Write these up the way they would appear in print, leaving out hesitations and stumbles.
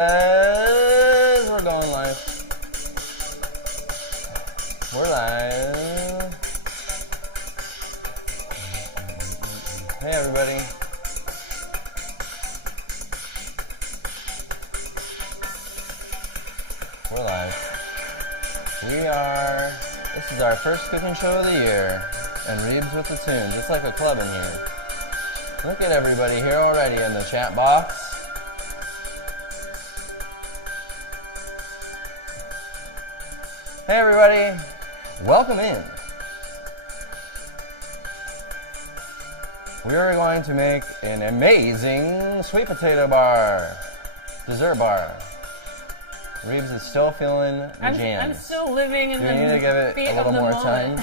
We're going live. We're live. Hey everybody. We're live. This is our first cooking show of the year. And Reebs with the tunes. It's like a club in here. Look at everybody here already in the chat box. Hey everybody, welcome in. We are going to make an amazing sweet potato bar, dessert bar. Reebs is still feeling the jams. I'm still living in the need to give it a little more time?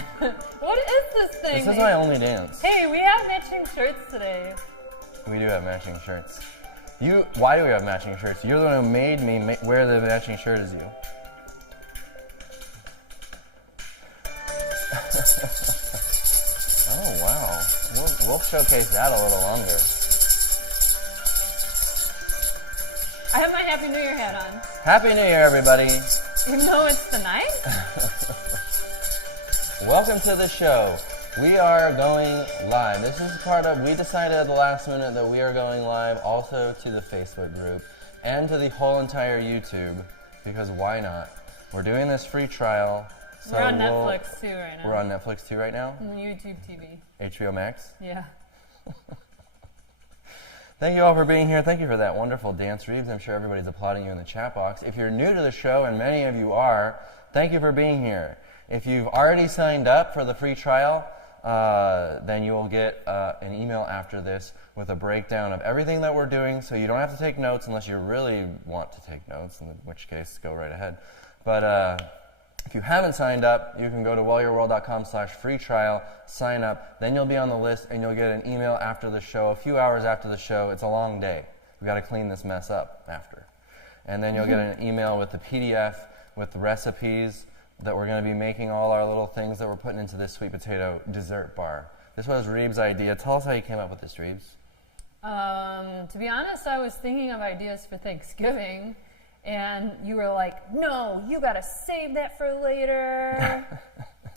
What is this thing? This is my only dance. Hey, we have matching shirts today. We do have matching shirts. Why do we have matching shirts? You're the one who made me wear the matching shirt as you. Oh wow, we'll showcase that a little longer. I have my Happy New Year hat on. Happy New Year, everybody. Even though it's the night? Welcome to the show. We are going live. This is we decided at the last minute that we are going live also to the Facebook group and to the whole entire YouTube, because why not? We're doing this free trial. So we're on Netflix too right now. We're on Netflix too right now? YouTube TV. HBO Max? Yeah. Thank you all for being here. Thank you for that wonderful dance, Reebs. I'm sure everybody's applauding you in the chat box. If you're new to the show, and many of you are, thank you for being here. If you've already signed up for the free trial, then you will get an email after this with a breakdown of everything that we're doing, so you don't have to take notes unless you really want to take notes, in which case, go right ahead. But if you haven't signed up, you can go to wellyourworld.com/free trial, sign up, then you'll be on the list and you'll get an email after the show, a few hours after the show. It's a long day. We've got to clean this mess up after. And then you'll get an email with the PDF, with the recipes that we're going to be making, all our little things that we're putting into this sweet potato dessert bar. This was Reeb's idea. Tell us how you came up with this, Reebs. To be honest, I was thinking of ideas for Thanksgiving. And you were like, no, you gotta save that for later.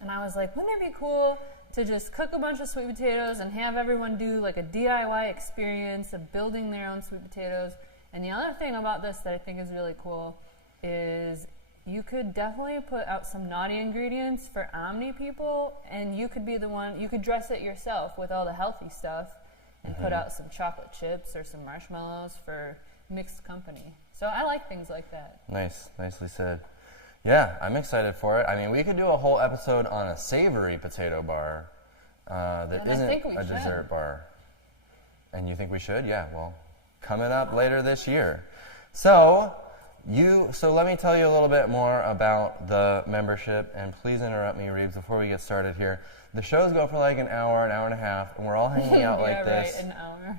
And I was like, wouldn't it be cool to just cook a bunch of sweet potatoes and have everyone do like a DIY experience of building their own sweet potatoes? And the other thing about this that I think is really cool is you could definitely put out some naughty ingredients for Omni people, and you could be the one, you could dress it yourself with all the healthy stuff and put out some chocolate chips or some marshmallows for mixed company. So I like things like that. Nice. Nicely said. Yeah, I'm excited for it. I mean, we could do a whole episode on a savory potato bar that isn't a dessert bar. And you think we should? Yeah, well, coming up later this year. So let me tell you a little bit more about the membership, and please interrupt me, Reebs, before we get started here. The shows go for like an hour and a half, and we're all hanging out like this. Yeah, right, an hour.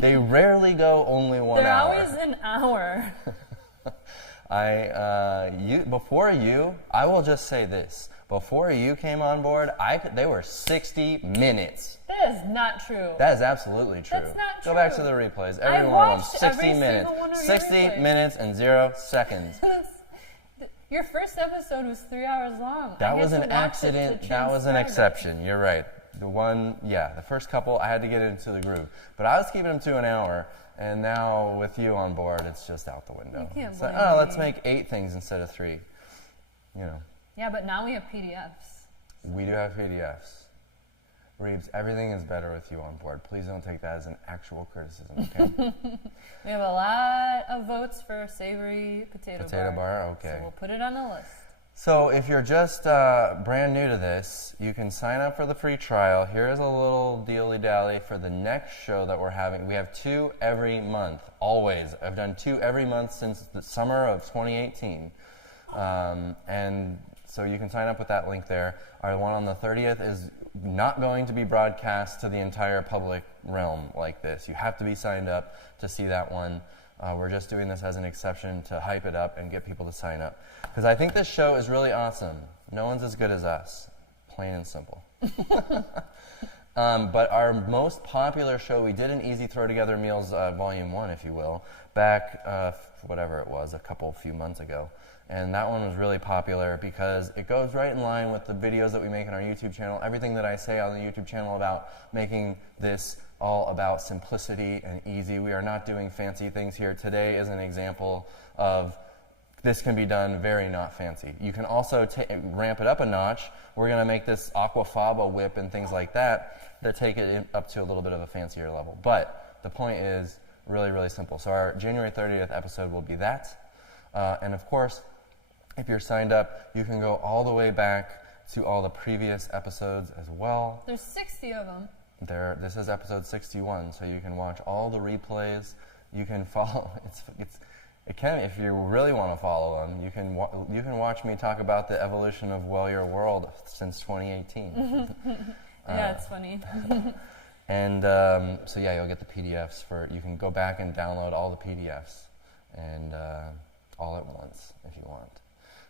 They rarely go only 1 hour. They're always an hour. I will just say this. Before you came on board, they were 60 minutes. That is not true. That is absolutely true. That's not true. Go back to the replays. Every one of them, 60 minutes. 60 minutes and 0 seconds. Your first episode was 3 hours long. That was an accident. That was an exception. You're right. The first couple, I had to get into the groove. But I was keeping them to an hour, and now with you on board, it's just out the window. You can't it's blame like, me. Let's make 8 things instead of 3. You know. Yeah, but now we have PDFs. We do have PDFs. Reebs, everything is better with you on board. Please don't take that as an actual criticism, okay? We have a lot of votes for savory potato bar, okay. So we'll put it on the list. So if you're just brand new to this, you can sign up for the free trial. Here's a little dealy-dally for the next show that we're having. We have 2 every month, always. I've done 2 every month since the summer of 2018. And so you can sign up with that link there. Our one on the 30th is not going to be broadcast to the entire public realm like this. You have to be signed up to see that one. We're just doing this as an exception to hype it up and get people to sign up. Because I think this show is really awesome. No one's as good as us. Plain and simple. But our most popular show, we did an Easy Throw Together Meals Volume 1, if you will, back, whatever it was, few months ago. And that one was really popular because it goes right in line with the videos that we make on our YouTube channel, everything that I say on the YouTube channel about making this all about simplicity and easy. We are not doing fancy things here. Today is an example of this can be done very not fancy. You can also ramp it up a notch. We're going to make this aquafaba whip and things like that take it up to a little bit of a fancier level. But the point is really, really simple. So our January 30th episode will be that. And of course, if you're signed up, you can go all the way back to all the previous episodes as well. There's 60 of them. This is episode 61, so you can watch all the replays. You can follow. If you really want to follow them, you can watch me talk about the evolution of Well Your World since 2018. Yeah, it's funny. And so yeah, you'll get the PDFs you can go back and download all the PDFs and all at once if you want.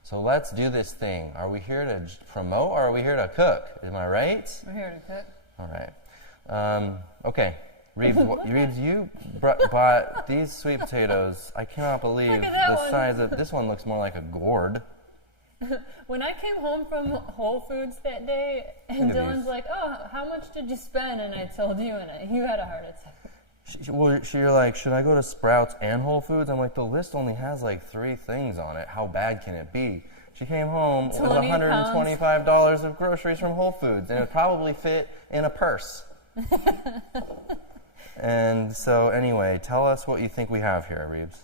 So let's do this thing. Are we here to promote or are we here to cook? Am I right? We're here to cook. All right. Okay. Reeves, you bought these sweet potatoes. I cannot believe the size of this one. Looks more like a gourd. When I came home from Whole Foods that day, and Dylan's like, "Oh, how much did you spend?" And I told you, and you had a heart attack. You're like, should I go to Sprouts and Whole Foods? I'm like, the list only has like 3 things on it. How bad can it be? She came home with $125 of groceries from Whole Foods, and it would probably fit in a purse. And so, anyway, tell us what you think we have here, Reeves.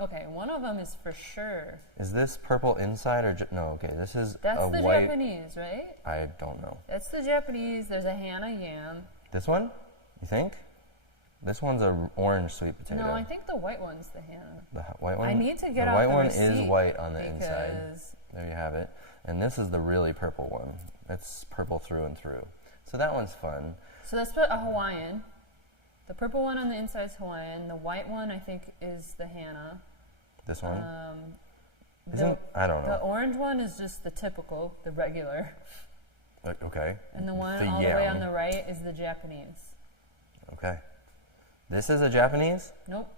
Okay, one of them is for sure. Is this purple inside or no? Okay, this is That's the white. Japanese, right? I don't know. That's the Japanese. There's a Hana yam. This one? You think? This one's an orange sweet potato. No, I think the white one's the Hana. The white one? I need to get the out white the one receipt is white on the because inside. There you have it. And this is the really purple one. It's purple through and through. So that one's fun. So that's a Hawaiian. The purple one on the inside is Hawaiian. The white one, I think, is the Hana. This one? I don't know. The orange one is just the typical, the regular. Okay. And the one all the way on the right is the Japanese. Okay. This is a Japanese? Nope.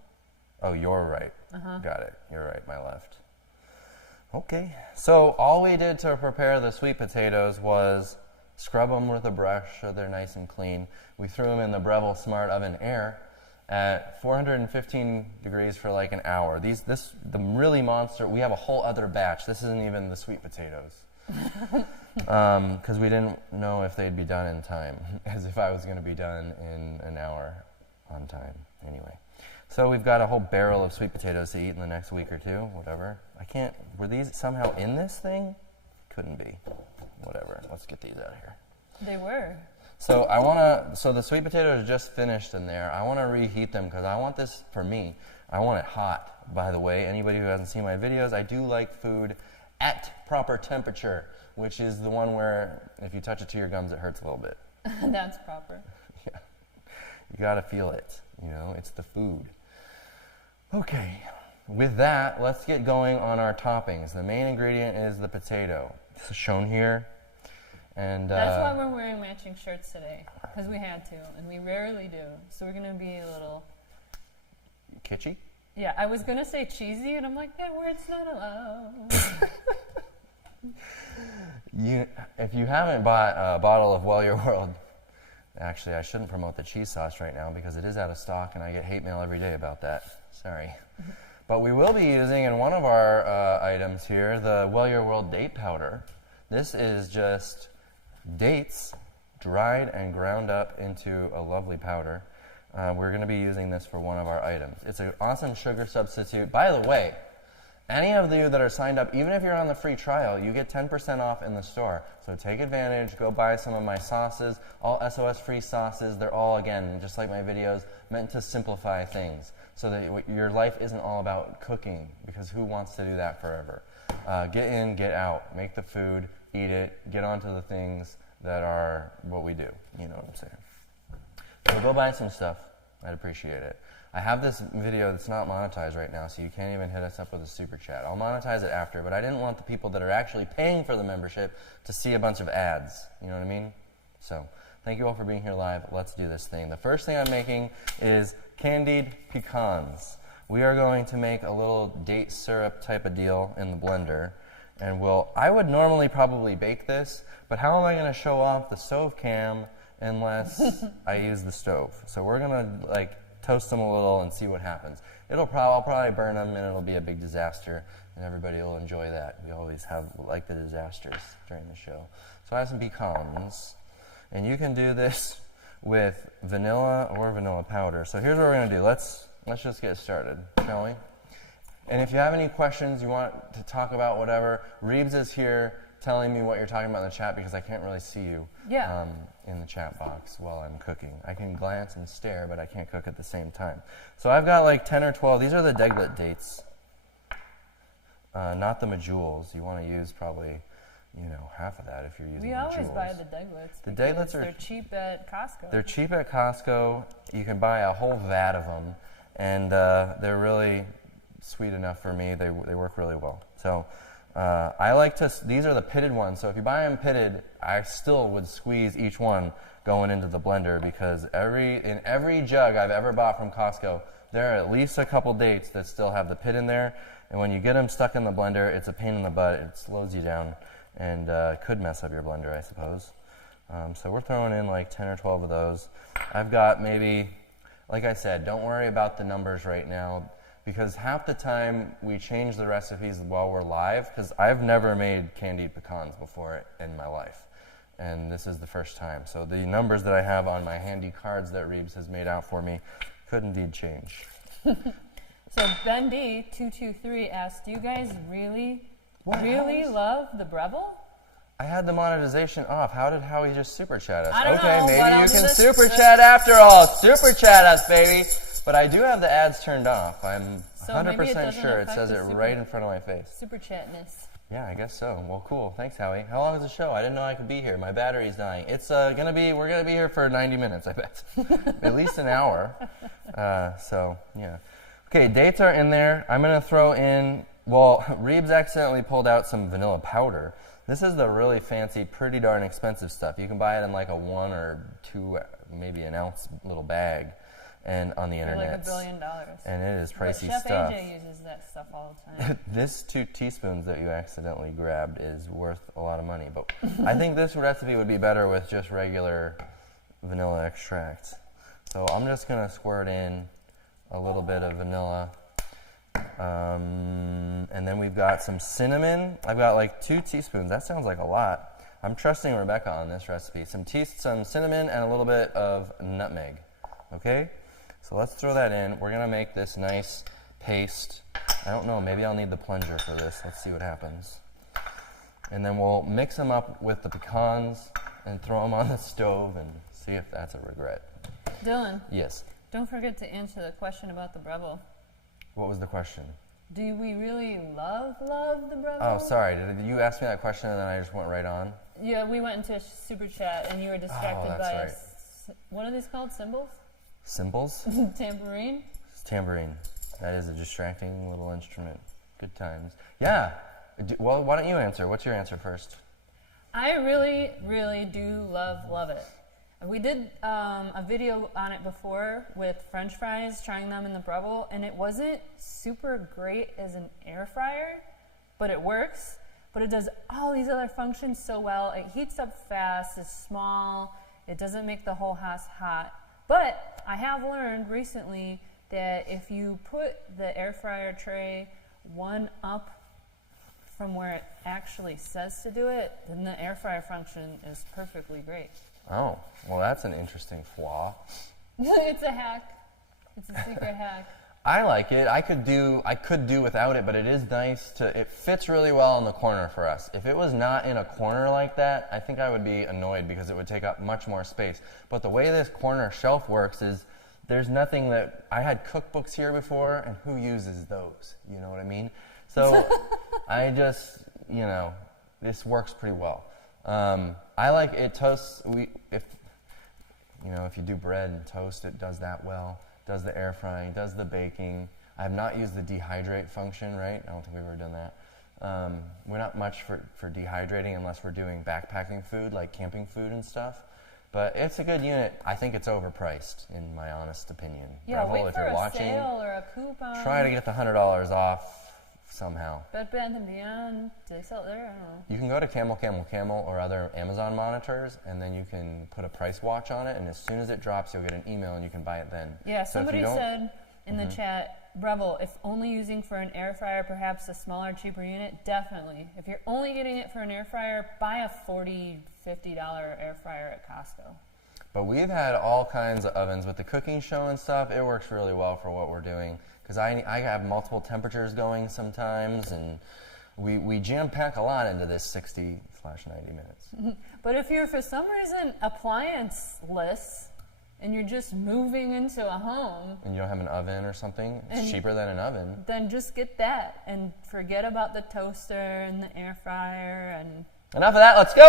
Oh, you're right. Uh-huh. Got it. You're right, my left. Okay. So all we did to prepare the sweet potatoes was scrub them with a brush so they're nice and clean. We threw them in the Breville Smart Oven Air at 415 degrees for like an hour. The really monster, we have a whole other batch. This isn't even the sweet potatoes. Because we didn't know if they'd be done in time, as if I was going to be done in an hour on time. Anyway, so we've got a whole barrel of sweet potatoes to eat in the next week or two, whatever. Were these somehow in this thing? Couldn't be. Whatever, let's get these out of here. They were. So so the sweet potatoes are just finished in there. I want to reheat them because I want this for me. I want it hot, by the way. Anybody who hasn't seen my videos, I do like food at proper temperature, which is the one where if you touch it to your gums, it hurts a little bit. That's proper. Yeah. You gotta feel it, it's the food. Okay, with that, let's get going on our toppings. The main ingredient is the potato. This is shown here. And that's why we're wearing matching shirts today, because we had to, and we rarely do. So we're gonna be a little kitschy. Yeah, I was gonna say cheesy, and I'm like, that word's not allowed. If you haven't bought a bottle of Well Your World, actually, I shouldn't promote the cheese sauce right now because it is out of stock, and I get hate mail every day about that. Sorry. But we will be using in one of our items here the Well Your World date powder. This is just dates dried and ground up into a lovely powder. We're going to be using this for one of our items. It's an awesome sugar substitute. By the way, any of you that are signed up, even if you're on the free trial, you get 10% off in the store. So take advantage, go buy some of my sauces, all SOS-free sauces. They're all, again, just like my videos, meant to simplify things so that your life isn't all about cooking, because who wants to do that forever? Get in, get out, make the food, eat it, get onto the things that are what we do. You know what I'm saying? So go buy some stuff. I'd appreciate it. I have this video that's not monetized right now, so you can't even hit us up with a super chat. I'll monetize it after, but I didn't want the people that are actually paying for the membership to see a bunch of ads. You know what I mean? So thank you all for being here live. Let's do this thing. The first thing I'm making is candied pecans. We are going to make a little date syrup type of deal in the blender. And I would normally probably bake this, but how am I going to show off the stove cam unless I use the stove? So we're going to like toast them a little and see what happens. I'll probably burn them and it'll be a big disaster, and everybody will enjoy that. We always have like the disasters during the show. So I have some pecans, and you can do this with vanilla or vanilla powder. So here's what we're going to do. Let's just get started, shall we? And if you have any questions, you want to talk about whatever, Reeves is here telling me what you're talking about in the chat because I can't really see you in the chat box while I'm cooking. I can glance and stare, but I can't cook at the same time. So I've got like 10 or 12. These are the Deglet dates, not the Medjewels. You want to use probably, half of that if you're using We always buy the Deglets. The Deglets they're cheap at Costco. They're cheap at Costco. You can buy a whole vat of them, and they're really sweet enough for me. They work really well. So I like these are the pitted ones. So if you buy them pitted, I still would squeeze each one going into the blender because in every jug I've ever bought from Costco, there are at least a couple dates that still have the pit in there. And when you get them stuck in the blender, it's a pain in the butt. It slows you down and could mess up your blender, I suppose. So we're throwing in like 10 or 12 of those. I've got maybe, like I said, don't worry about the numbers right now, because half the time we change the recipes while we're live, because I've never made candied pecans before in my life, and this is the first time. So the numbers that I have on my handy cards that Reeves has made out for me could indeed change. So Ben D223 asked, do you guys really love the Breville? I had the monetization off. How did Howie just super chat us? I don't okay, know, maybe but you can super chat after all. Super chat us, baby. But I do have the ads turned off. I'm 100% sure it says it right in front of my face. Super chatness. Yeah, I guess so. Well, cool. Thanks, Howie. How long is the show? I didn't know I could be here. My battery's dying. We're gonna be here for 90 minutes, I bet. At least an hour. So yeah. Okay, dates are in there. I'm gonna throw in. Well, Reeves accidentally pulled out some vanilla powder. This is the really fancy, pretty darn expensive stuff. You can buy it in like a 1 or 2, maybe an ounce little bag, and on the internet. Like $1 billion. And it is pricey Chef stuff. AJ uses that stuff all the time. This 2 teaspoons that you accidentally grabbed is worth a lot of money, but I think this recipe would be better with just regular vanilla extract. So I'm just gonna squirt in a little bit of vanilla. And then we've got some cinnamon. I've got like 2 teaspoons. That sounds like a lot. I'm trusting Rebecca on this recipe. Some cinnamon and a little bit of nutmeg. Okay? So let's throw that in. We're going to make this nice paste. I don't know. Maybe I'll need the plunger for this. Let's see what happens. And then we'll mix them up with the pecans and throw them on the stove and see if that's a regret. Dylan. Yes. Don't forget to answer the question about the Breville. What was the question? Do we really love the Breville? Oh, sorry. Did you ask me that question and then I just went right on? Yeah, we went into a super chat and you were distracted by what are these called? Symbols? Symbols? Tambourine? It's tambourine. That is a distracting little instrument. Good times. Yeah. Well, why don't you answer? What's your answer first? I really, really do love it. We did a video on it before with French fries, trying them in the Breville, and it wasn't super great as an air fryer, but it works. But it does all these other functions so well. It heats up fast, it's small, it doesn't make the whole house hot. But I have learned recently that if you put the air fryer tray one up from where it actually says to do it, then the air fryer function is perfectly great. Oh, well, that's an interesting flaw. It's a hack. It's a secret hack. I like it. I could do without it, but it is nice it fits really well in the corner for us. If it was not in a corner like that, I think I would be annoyed because it would take up much more space. But the way this corner shelf works is there's nothing that, I had cookbooks here before, and who uses those? You know what I mean? So I just, this works pretty well. I like it toasts. If you do bread and toast, it does that well. Does the air frying, does the baking. I have not used the dehydrate function, right? I don't think we've ever done that. We're not much for dehydrating unless we're doing backpacking food, like camping food and stuff. But it's a good unit. I think it's overpriced, in my honest opinion. Yeah, Breville, wait if for you're a watching, sale or a coupon. try to get the $100 off somehow. Bed Bath & Beyond, do they sell it there? I don't know. You can go to Camel or other Amazon monitors, and then you can put a price watch on it, and as soon as it drops, you'll get an email, and you can buy it then. Yeah, So if you somebody don't- said in the chat, Breville, if only using for an air fryer, perhaps a smaller, cheaper unit, definitely. If you're only getting it for an air fryer, buy a $40, $50 air fryer at Costco. But we've had all kinds of ovens with the cooking show and stuff. It works really well for what we're doing, because I have multiple temperatures going sometimes, and we jam-pack a lot into this 60/90 minutes. But if you're, for some reason, appliance-less, and you're just moving into a home, And you don't have an oven or something, it's And- cheaper than an oven. then just get that and forget about the toaster and the air fryer and Enough of that, let's go!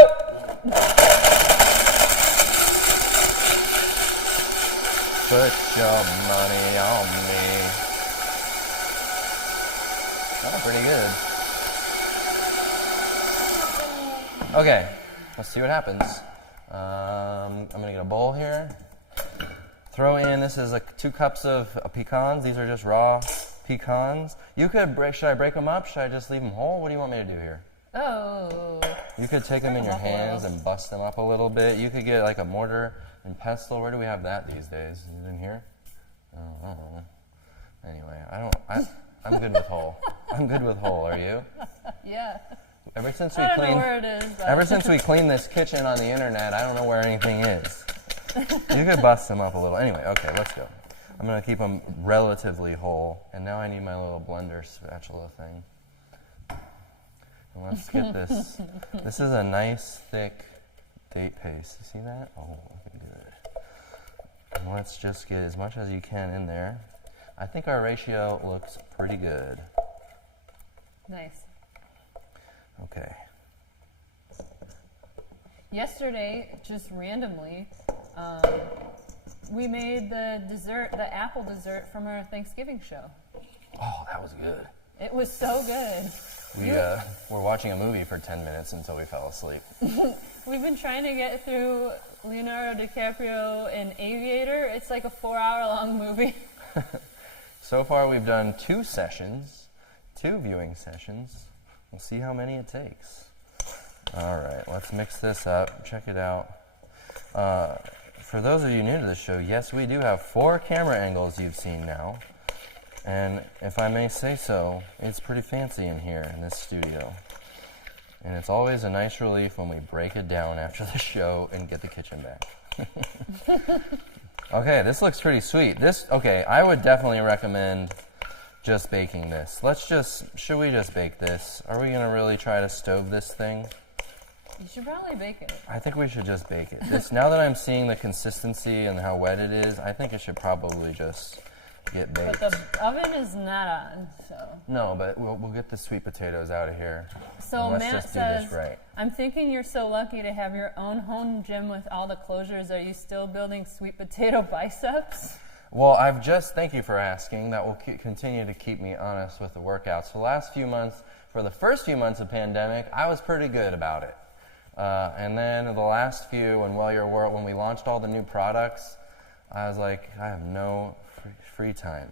Put your money on me. Oh, pretty good. Okay, let's see what happens. I'm gonna get a bowl here. Throw in, this is like 2 cups of pecans. These are just raw pecans. You could should I break them up? Should I just leave them whole? What do you want me to do here? oh, You could take them in your Break 'em up a hands little. and bust them up a little bit. You could get like a mortar and pestle. Where do we have that these days? Is it in here? Oh, I don't know. Anyway, I'm good with whole. I'm good with whole. Are you? yeah. Ever since we I don't know cleaned, where it is. But ever since we cleaned this kitchen on the internet, I don't know where anything is. You could bust them up a little. Anyway, okay, let's go. I'm gonna keep them relatively whole, and now I need my little blender spatula thing. And let's get this. This is a nice thick date paste. You see that? Oh, looking good. And let's just get as much as you can in there. I think our ratio looks pretty good. nice. Okay. Yesterday, just randomly, we made the dessert, the apple dessert from our Thanksgiving show. Oh, that was good. It was so good. We were watching a movie for 10 minutes until we fell asleep. We've been trying to get through Leonardo DiCaprio in Aviator. It's like a 4-hour-long movie. So far, we've done 2 viewing sessions. We'll see how many it takes. All right, let's mix this up. Check it out. For those of you new to the show, yes, we do have 4 camera angles you've seen now. And if I may say so, it's pretty fancy in here in this studio. And it's always a nice relief when we break it down after the show and get the kitchen back. Okay, this looks pretty sweet. Okay, I would definitely recommend just baking this. Should we just bake this? Are we gonna really try to stove this thing? You should probably bake it. I think we should just bake it. Now that I'm seeing the consistency and how wet it is, I think it should probably just get baked. But the oven is not on, so. No, but we'll get the sweet potatoes out of here. So Let's Matt just do says, this right. I'm thinking you're so lucky to have your own home gym with all the closures. Are you still building sweet potato biceps? Well, thank you for asking. That will continue to keep me honest with the workouts. For the first few months of pandemic, I was pretty good about it. And then the last few, when we launched all the new products, I was like, I have no free time.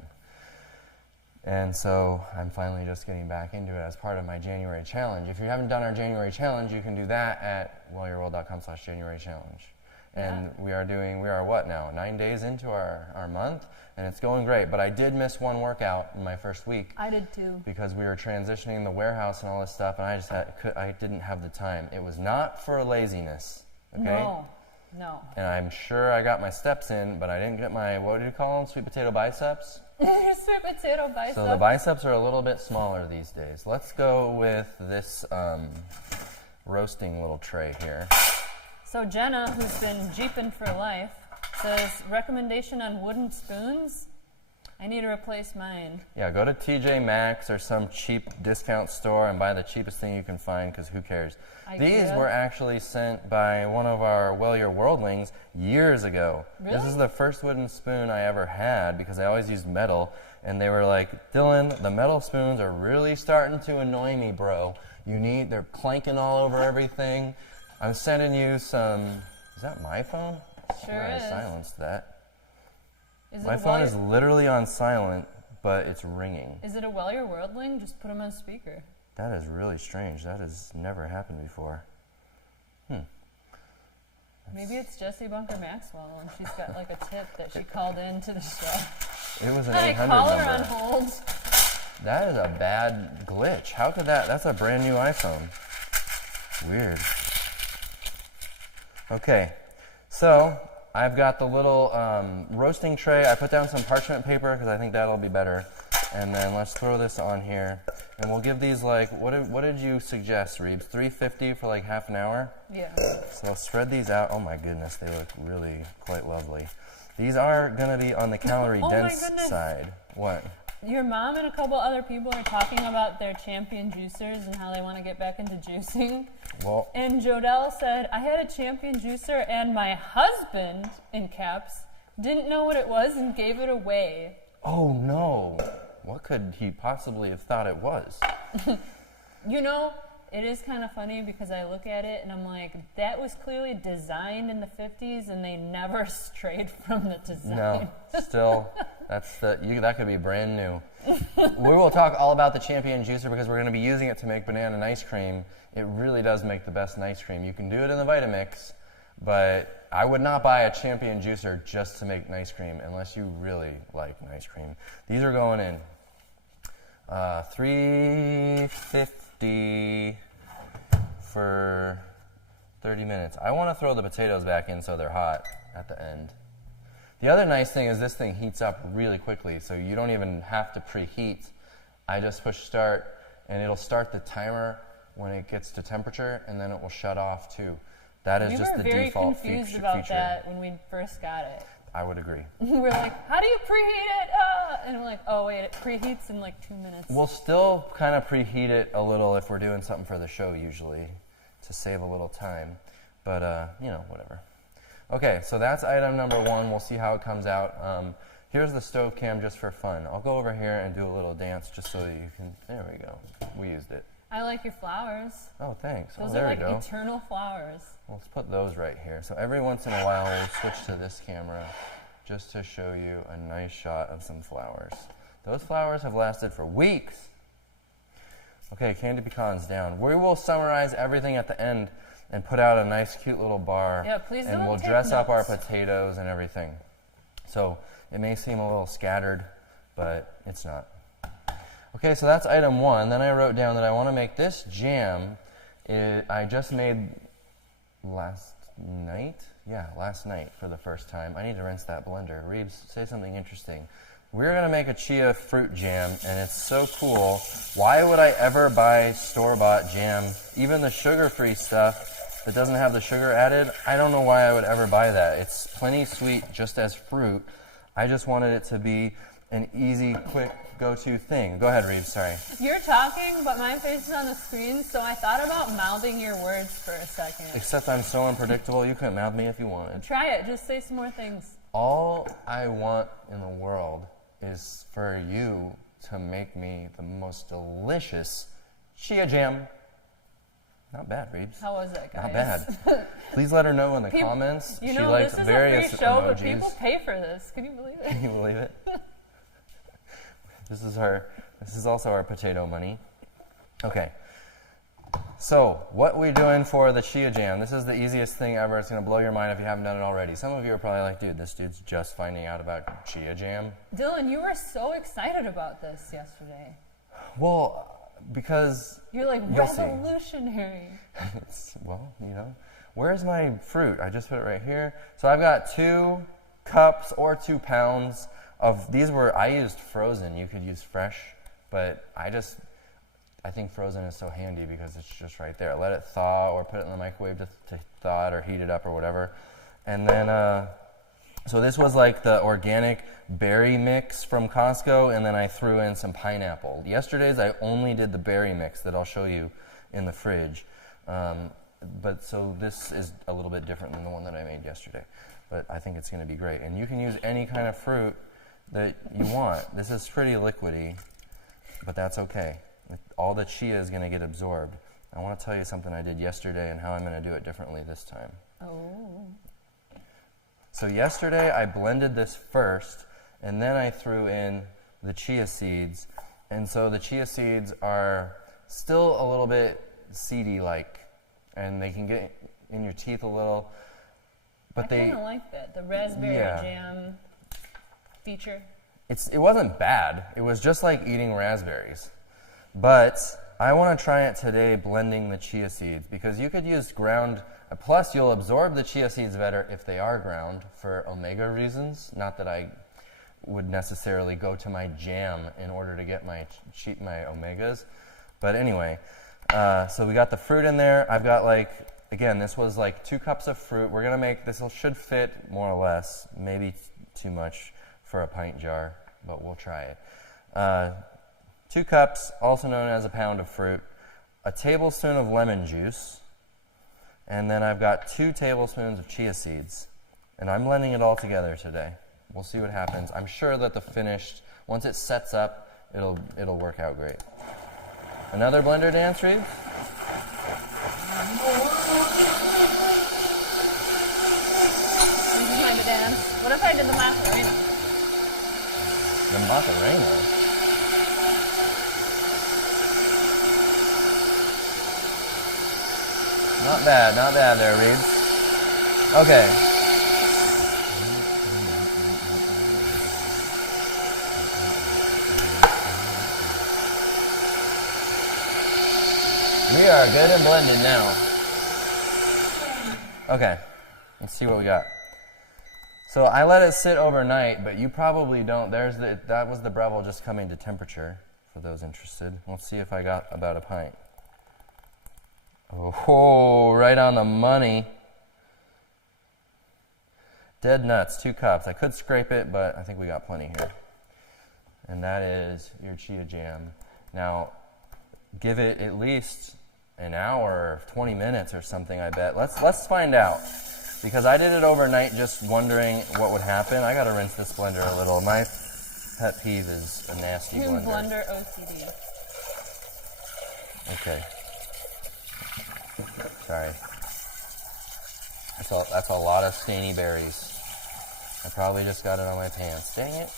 And so I'm finally just getting back into it as part of my January challenge. If you haven't done our January challenge, you can do that at wellyourworld.com/January challenge. And we are what now? 9 days into our month, and it's going great. But I did miss one workout in my first week. I did too. Because we were transitioning the warehouse and all this stuff, and I didn't have the time. It was not for laziness, okay? No. And I'm sure I got my steps in, but I didn't get my, what do you call them, sweet potato biceps? Sweet potato biceps. So the biceps are a little bit smaller these days. Let's go with this roasting little tray here. So Jenna, who's been Jeeping for life, says, recommendation on wooden spoons? I need to replace mine. Yeah, go to TJ Maxx or some cheap discount store and buy the cheapest thing you can find, because who cares? These were actually sent by one of our Well Your Worldlings years ago. Really? This is the first wooden spoon I ever had, because I always used metal. And they were like, Dylan, the metal spoons are really starting to annoy me, bro. They're clanking all over everything. I'm sending you some Is that my phone? Sure I is. silenced that. Is My it phone is literally on silent, but it's ringing. Is it a While You're Worldling? Just put them on speaker. That is really strange. That has never happened before. Maybe it's Jessie Bunker Maxwell and she's got like a tip that she called into the show. It was an Hi, 800 call number. her on hold. That is a bad glitch. How could that? That's a brand new iPhone. Weird. Okay, so I've got the little roasting tray. I put down some parchment paper because I think that'll be better. And then let's throw this on here. And we'll give these like, what did you suggest, Reebs? 350 for like half an hour? Yeah. So I'll spread these out. Oh my goodness, they look really quite lovely. These are going to be on the calorie dense side. What? Your mom and a couple other people are talking about their champion juicers and how they want to get back into juicing. Well, And Jodelle said, I had a champion juicer and my husband, in caps, didn't know what it was and gave it away. oh no. What could he possibly have thought it was? You know, it is kind of funny because I look at it and I'm like, that was clearly designed in the 50s and they never strayed from the design. No, still, that could be brand new. We will talk all about the Champion Juicer because we're going to be using it to make banana ice cream. It really does make the best ice cream. You can do it in the Vitamix, but I would not buy a Champion Juicer just to make ice cream unless you really like ice cream. These are going in 350 for 30 minutes. I want to throw the potatoes back in so they're hot at the end. The other nice thing is this thing heats up really quickly, so you don't even have to preheat. I just push start, and it'll start the timer when it gets to temperature, and then it will shut off too. That is just the default feature. We were very confused about that when we first got it. I would agree. We were like, how do you preheat it? And we're like, oh wait, it preheats in like 2 minutes. We'll still kind of preheat it a little if we're doing something for the show usually to save a little time. But, whatever. Okay, so that's item number 1. We'll see how it comes out. Here's the stove cam just for fun. I'll go over here and do a little dance just so that you can... There we go. We used it. I like your flowers. Oh, thanks. Those there are we go. like eternal flowers. Let's put those right here. So every once in a while, we'll switch to this camera just to show you a nice shot of some flowers. Those flowers have lasted for weeks. Okay, Candied Pecans down. We will summarize everything at the end and put out a nice, cute little bar. Yeah, please don't And we'll take dress up our notes. potatoes and everything. So it may seem a little scattered, but it's not. Okay, so that's item 1. Then I wrote down that I want to make this jam. I just made last night? Yeah, last night for the first time. I need to rinse that blender. Reebs, say something interesting. We're going to make a Chia Fruit Jam, and it's so cool. Why would I ever buy store-bought jam? Even the sugar-free stuff that doesn't have the sugar added, I don't know why I would ever buy that. It's plenty sweet just as fruit. I just wanted it to be an easy, quick, go-to thing. Go ahead, Reebs, sorry. You're talking, but my face is on the screen, so I thought about mouthing your words for a second. Except I'm so unpredictable, you couldn't mouth me if you wanted. Try it. Just say some more things. All I want in the world is for you to make me the most delicious Chia Jam. Not bad, Reebs. How was that, guys? Not bad. Please let her know in the comments. You she know, likes this is various a free show, emojis. but people pay for this. Can you believe it? Can you believe it? This is also our potato money. Okay. So, what we're doing for the Chia Jam, this is the easiest thing ever. It's going to blow your mind if you haven't done it already. Some of you are probably like, dude, this dude's just finding out about Chia Jam. Dylan, you were so excited about this yesterday. Well, because... You're like, you'll see. revolutionary. Well, where's my fruit? I just put it right here. So I've got 2 cups or 2 pounds of, I used frozen. You could use fresh, but I think frozen is so handy because it's just right there. Let it thaw or put it in the microwave to thaw it or heat it up or whatever. And then, so this was like the organic berry mix from Costco, and then I threw in some pineapple. Yesterday's I only did the berry mix that I'll show you in the fridge. But so this is a little bit different than the one that I made yesterday. But I think it's going to be great. And you can use any kind of fruit that you want. This is pretty liquidy, but that's okay. All the chia is going to get absorbed. I want to tell you something I did yesterday and how I'm going to do it differently this time. Oh. So yesterday I blended this first, and then I threw in the chia seeds. And so the chia seeds are still a little bit seedy-like, and they can get in your teeth a little. But I kind of like that, the raspberry jam feature. It wasn't bad. It was just like eating raspberries. But I want to try it today blending the chia seeds, because you could use ground, plus you'll absorb the chia seeds better if they are ground for omega reasons. Not that I would necessarily go to my jam in order to get my omegas. But anyway, so we got the fruit in there. I've got again, this was 2 cups of fruit. We're going to make, this should fit more or less, maybe too much for a pint jar, but we'll try it. 2 cups, also known as a pound of fruit, a tablespoon of lemon juice, and then I've got 2 tablespoons of chia seeds. And I'm blending it all together today. We'll see what happens. I'm sure that the finished, once it sets up, it'll work out great. Another blender dance, Reeves? This is my dance. What if I did the Macarena? The Macarena? Not bad there, Reeves. Okay. We are good and blended now. Okay, let's see what we got. So I let it sit overnight, but you probably don't. That was the Breville just coming to temperature, for those interested. Let's see if I got about a pint. Oh, right on the money. Dead nuts, 2 cups. I could scrape it, but I think we got plenty here. And that is your Chia Jam. Now, give it at least an hour, 20 minutes or something, I bet. Let's find out. Because I did it overnight just wondering what would happen. I got to rinse this blender a little. My pet peeve is a nasty blender. Blender OCD. Okay. Sorry. That's a lot of stainy berries. I probably just got it on my pants. Dang it.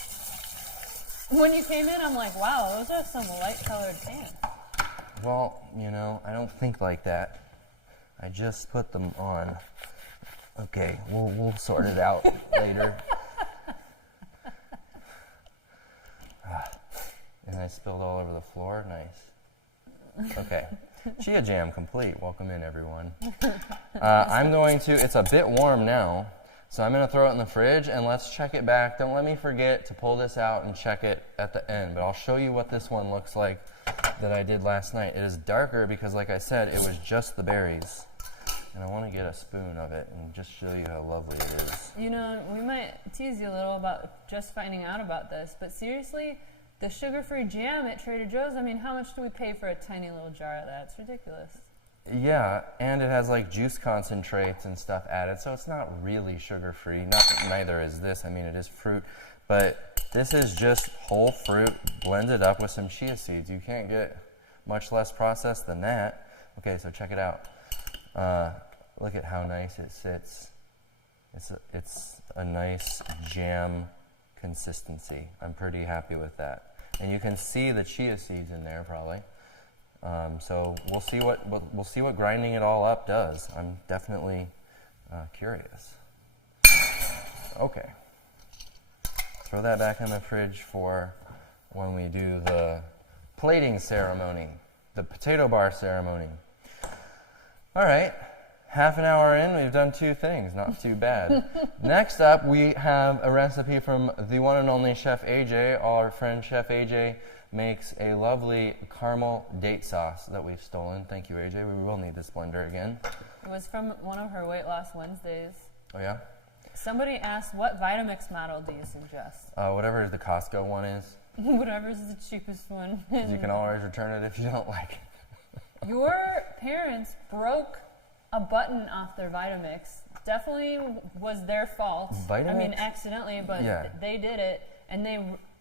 When you came in, I'm like, wow, those are some light-colored pants. Well, I don't think like that. I just put them on. Okay, we'll sort it out later. And I spilled all over the floor. Nice. Okay. Chia Jam complete. Welcome in, everyone. It's a bit warm now, so I'm going to throw it in the fridge, and let's check it back. Don't let me forget to pull this out and check it at the end, but I'll show you what this one looks like that I did last night. It is darker because, like I said, it was just the berries. And I want to get a spoon of it and just show you how lovely it is. We might tease you a little about just finding out about this, but seriously, the sugar-free jam at Trader Joe's, how much do we pay for a tiny little jar of that? It's ridiculous. Yeah, and it has juice concentrates and stuff added, so it's not really sugar-free. Neither is this. It is fruit, but this is just whole fruit blended up with some chia seeds. You can't get much less processed than that. Okay, so check it out. Look at how nice it sits. It's a nice jam consistency. I'm pretty happy with that. And you can see the chia seeds in there probably. So we'll see what grinding it all up does. I'm definitely curious. Okay. Throw that back in the fridge for when we do the plating ceremony, the potato bar ceremony. All right, half an hour in, we've done 2 things, not too bad. Next up, we have a recipe from the one and only Chef AJ. Our friend Chef AJ makes a lovely caramel date sauce that we've stolen. Thank you, AJ. We will need this blender again. It was from one of her Weight Loss Wednesdays. Oh, yeah? Somebody asked, what Vitamix model do you suggest? Whatever the Costco one is. Whatever's the cheapest one. You can always return it if you don't like it. Your parents broke a button off their Vitamix. Definitely was their fault. Vitamix? Accidentally, but yeah. They did it. And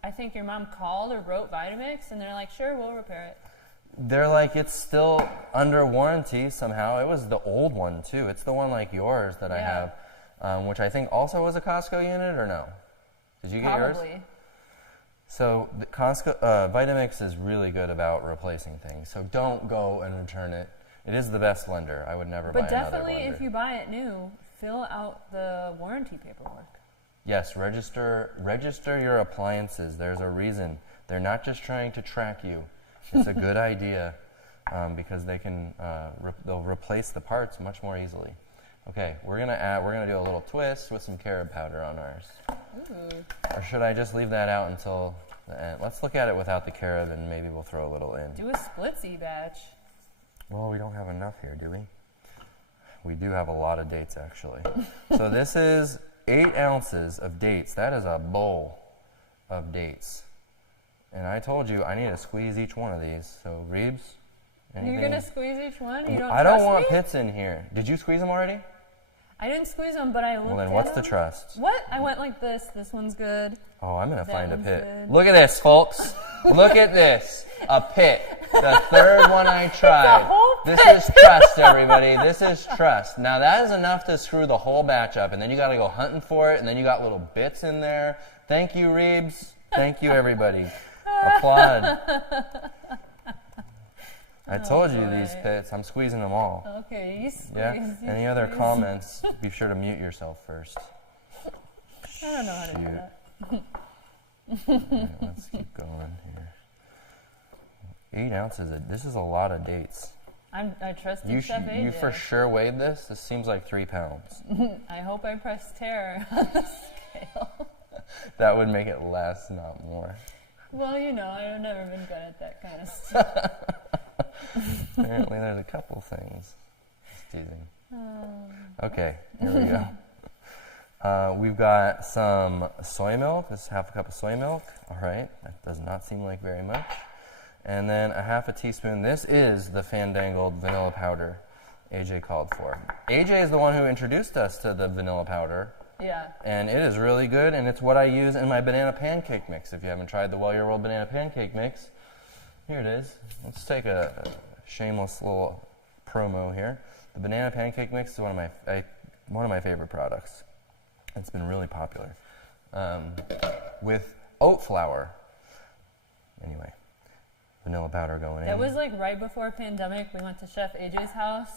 I think your mom called or wrote Vitamix, and they're like, sure, we'll repair it. They're like, it's still under warranty somehow. It was the old one, too. It's the one like yours that I have. which I think also was a Costco unit, or no? Did you get yours? Probably. So the Costco Vitamix is really good about replacing things. So don't go and return it. It is the best blender. I would never buy But another definitely, blender. if you buy it new, fill out the warranty paperwork. Yes, register your appliances. There's a reason. They're not just trying to track you. It's a good idea because they can they'll replace the parts much more easily. Okay, we're gonna do a little twist with some carob powder on ours. Ooh. Or should I just leave that out until the end? Let's look at it without the carob and maybe we'll throw a little in. Do a splitsy batch. Well, we don't have enough here, do we? We do have a lot of dates, actually. So this is 8 ounces of dates. That is a bowl of dates. And I told you I need to squeeze each one of these. So, Reeves, anything? You're going to squeeze each one? You don't I don't trust want me? pits in here. Did you squeeze them already? I didn't squeeze them, but I looked Well, then at what's the them. trust? What? I went like this. This one's good. Oh, I'm going to That find a one's pit. good. Look at this, folks. Look at this. A pit. The third one I tried. whole This is trust, everybody. This is trust. Now, that is enough to screw the whole batch up, and then you got to go hunting for it, and then you got little bits in there. Thank you, Reeves. Thank you, everybody. Applaud. I told you these pits. I'm squeezing them all. Okay, you squeeze. Yeah? you Any other squeeze. comments? Be sure to mute yourself first. I don't know how to do Shoot. that. All right, let's keep going here. 8 ounces. This is a lot of dates. I trust You Chef AJ. you for sure weighed this? This seems like 3 pounds. I hope I pressed terror on the scale. That would make it less, not more. Well, you know, I've never been good at that kind of stuff. Apparently there's a couple things. Just teasing. Okay, here we go. We've got some soy milk. This is half a cup of soy milk. All right, that does not seem like very much. And then a half a teaspoon. This is the fandangled vanilla powder AJ called for. AJ is the one who introduced us to the vanilla powder. Yeah. And it is really good, and it's what I use in my banana pancake mix. If you haven't tried the Well Your World banana pancake mix, here it is. Let's take a shameless little promo here. The banana pancake mix is one of my favorite products. It's been really popular. With oat flour. Anyway, vanilla powder going in. It was like right before pandemic. We went to Chef AJ's house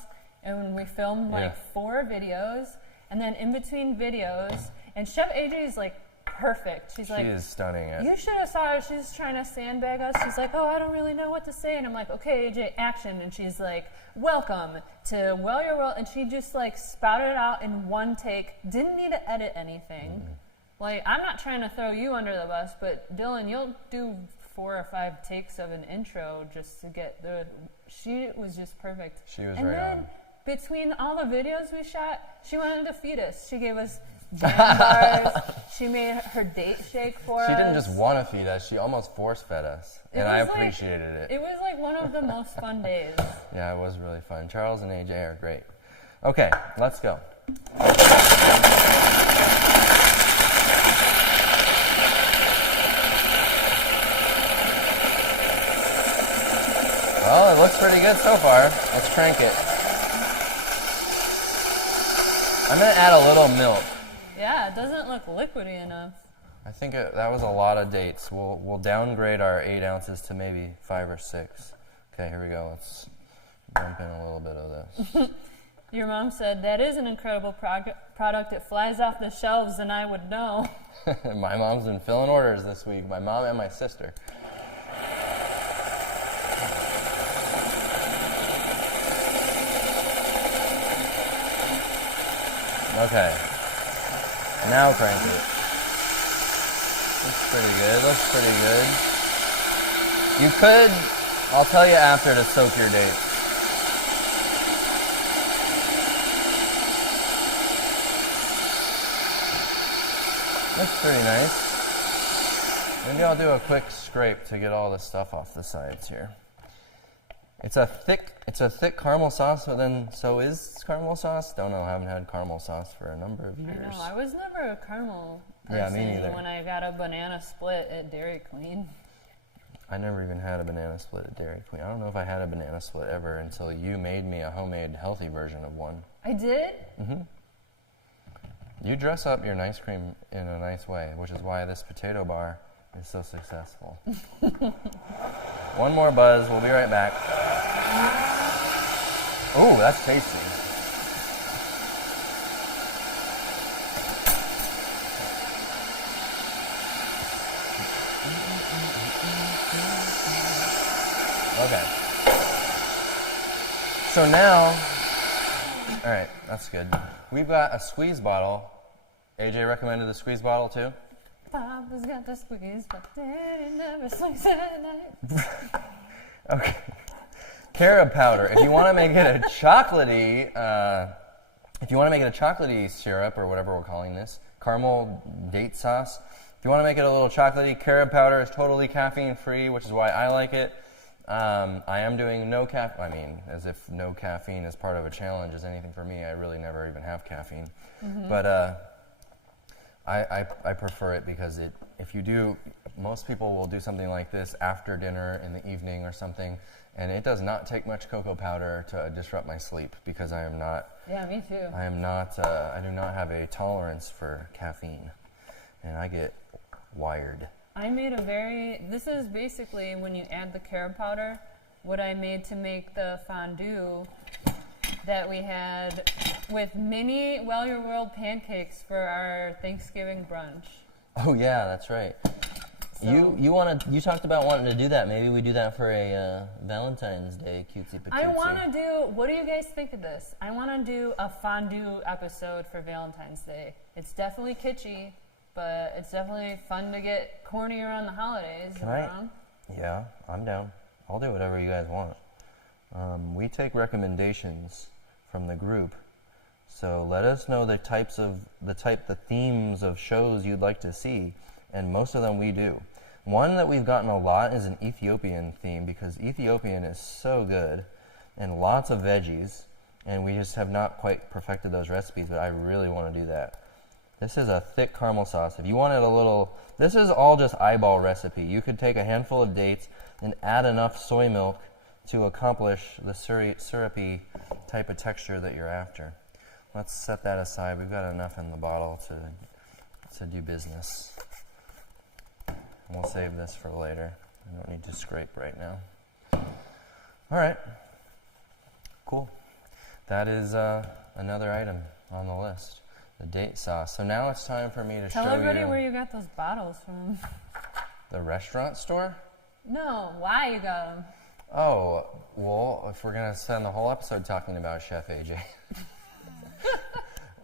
and we filmed like 4 videos. And then in between videos, and Chef AJ is like perfect. She's like, she is stunning. you should have saw her. She's trying to sandbag us. She's like, oh, I don't really know what to say. And I'm like, okay, AJ, action. And she's like, welcome to Well Your World. And she just like spouted it out in one take. Didn't need to edit anything. Mm-hmm. Like, I'm not trying to throw you under the bus, but Dylan, you'll do 4 or 5 takes of an intro just to get the. She was just perfect. She was and right then, on. between all the videos we shot, she wanted to feed us. She gave us jam bars. She made her date shake for us. She didn't just want to feed us, she almost force-fed us. And I appreciated it. It was like one of the most fun days. Yeah, it was really fun. Charles and AJ are great. Okay, let's go. Well, it looks pretty good so far. Let's crank it. I'm going to add a little milk. Yeah, it doesn't look liquidy enough. I think that was a lot of dates. We'll downgrade our 8 ounces to maybe 5 or 6. Okay, here we go. Let's dump in a little bit of this. Your mom said, that is an incredible product. It flies off the shelves, and I would know. My mom's been filling orders this week. My mom and my sister. Okay. Now crank it. Looks pretty good. Looks pretty good. You could, I'll tell you after to soak your dates. Looks pretty nice. Maybe I'll do a quick scrape to get all the stuff off the sides here. It's a thick caramel sauce, but then so is caramel sauce? Don't know, I haven't had caramel sauce for a number of years. I know, I was never a caramel Yeah, person me neither. when I got a banana split at Dairy Queen. I never even had a banana split at Dairy Queen. I don't know if I had a banana split ever until you made me a homemade healthy version of one. I did? Mm-hmm. You dress up your ice cream in a nice way, which is why this potato bar is so successful. One more buzz. We'll be right back. Ooh, that's tasty. Okay. So now, all right, that's good. We've got a squeeze bottle. AJ recommended the squeeze bottle too? Papa's got the squeeze, but Daddy never sleeps at night. Okay. Carob powder. If you want to make it a chocolatey, syrup or whatever we're calling this, caramel date sauce. If you want to make it a little chocolatey, carob powder is totally caffeine free, which is why I like it. I am doing no caffeine. I mean, as if no caffeine is part of a challenge is anything for me. I really never even have caffeine. Mm-hmm. But I prefer it because if you do, most people will do something like this after dinner in the evening or something, and it does not take much cocoa powder to disrupt my sleep because I am not. Yeah, me too. I am not. I do not have a tolerance for caffeine, and I get wired. I made this is basically when you add the carob powder, what I made to make the fondue that we had with mini Well Your World pancakes for our Thanksgiving brunch. Oh yeah, that's right. So, you talked about wanting to do that. Maybe we do that for a Valentine's Day cutesy patootsy. I want to do, what do you guys think of this? I want to do a fondue episode for Valentine's Day. It's definitely kitschy, but it's definitely fun to get corny around the holidays. Yeah, I'm down. I'll do whatever you guys want. We take recommendations from the group, so let us know the themes of shows you'd like to see, and most of them we do. One that we've gotten a lot is an Ethiopian theme because Ethiopian is so good, and lots of veggies, and we just have not quite perfected those recipes, but I really want to do that. This is a thick caramel sauce. If you wanted a little, this is all just eyeball recipe. You could take a handful of dates and add enough soy milk to accomplish the syrupy type of texture that you're after. Let's set that aside. We've got enough in the bottle to do business. We'll save this for later. I don't need to scrape right now. All right. Cool. That is another item on the list. The date sauce. So now it's time for me to show you. Tell everybody where you got those bottles from. The restaurant store? No, why you got them. Oh, well, if we're going to spend the whole episode talking about Chef AJ.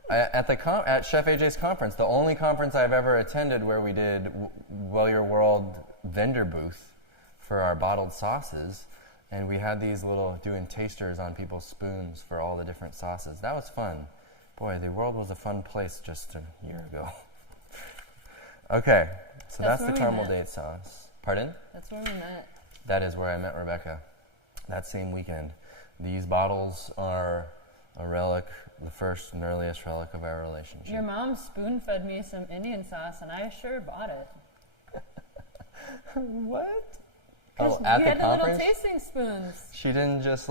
At Chef AJ's conference, the only conference I've ever attended where we did Well Your World vendor booth for our bottled sauces, and we had these doing tasters on people's spoons for all the different sauces. That was fun. Boy, the world was a fun place just a year ago. Okay, so that's the caramel date sauce. Pardon? That's where we met. That is where I met Rebecca. That same weekend. These bottles are a relic, the first and earliest relic of our relationship. Your mom spoon-fed me some Indian sauce, and I sure bought it. What? Because at you the had conference? the little tasting spoons. She didn't just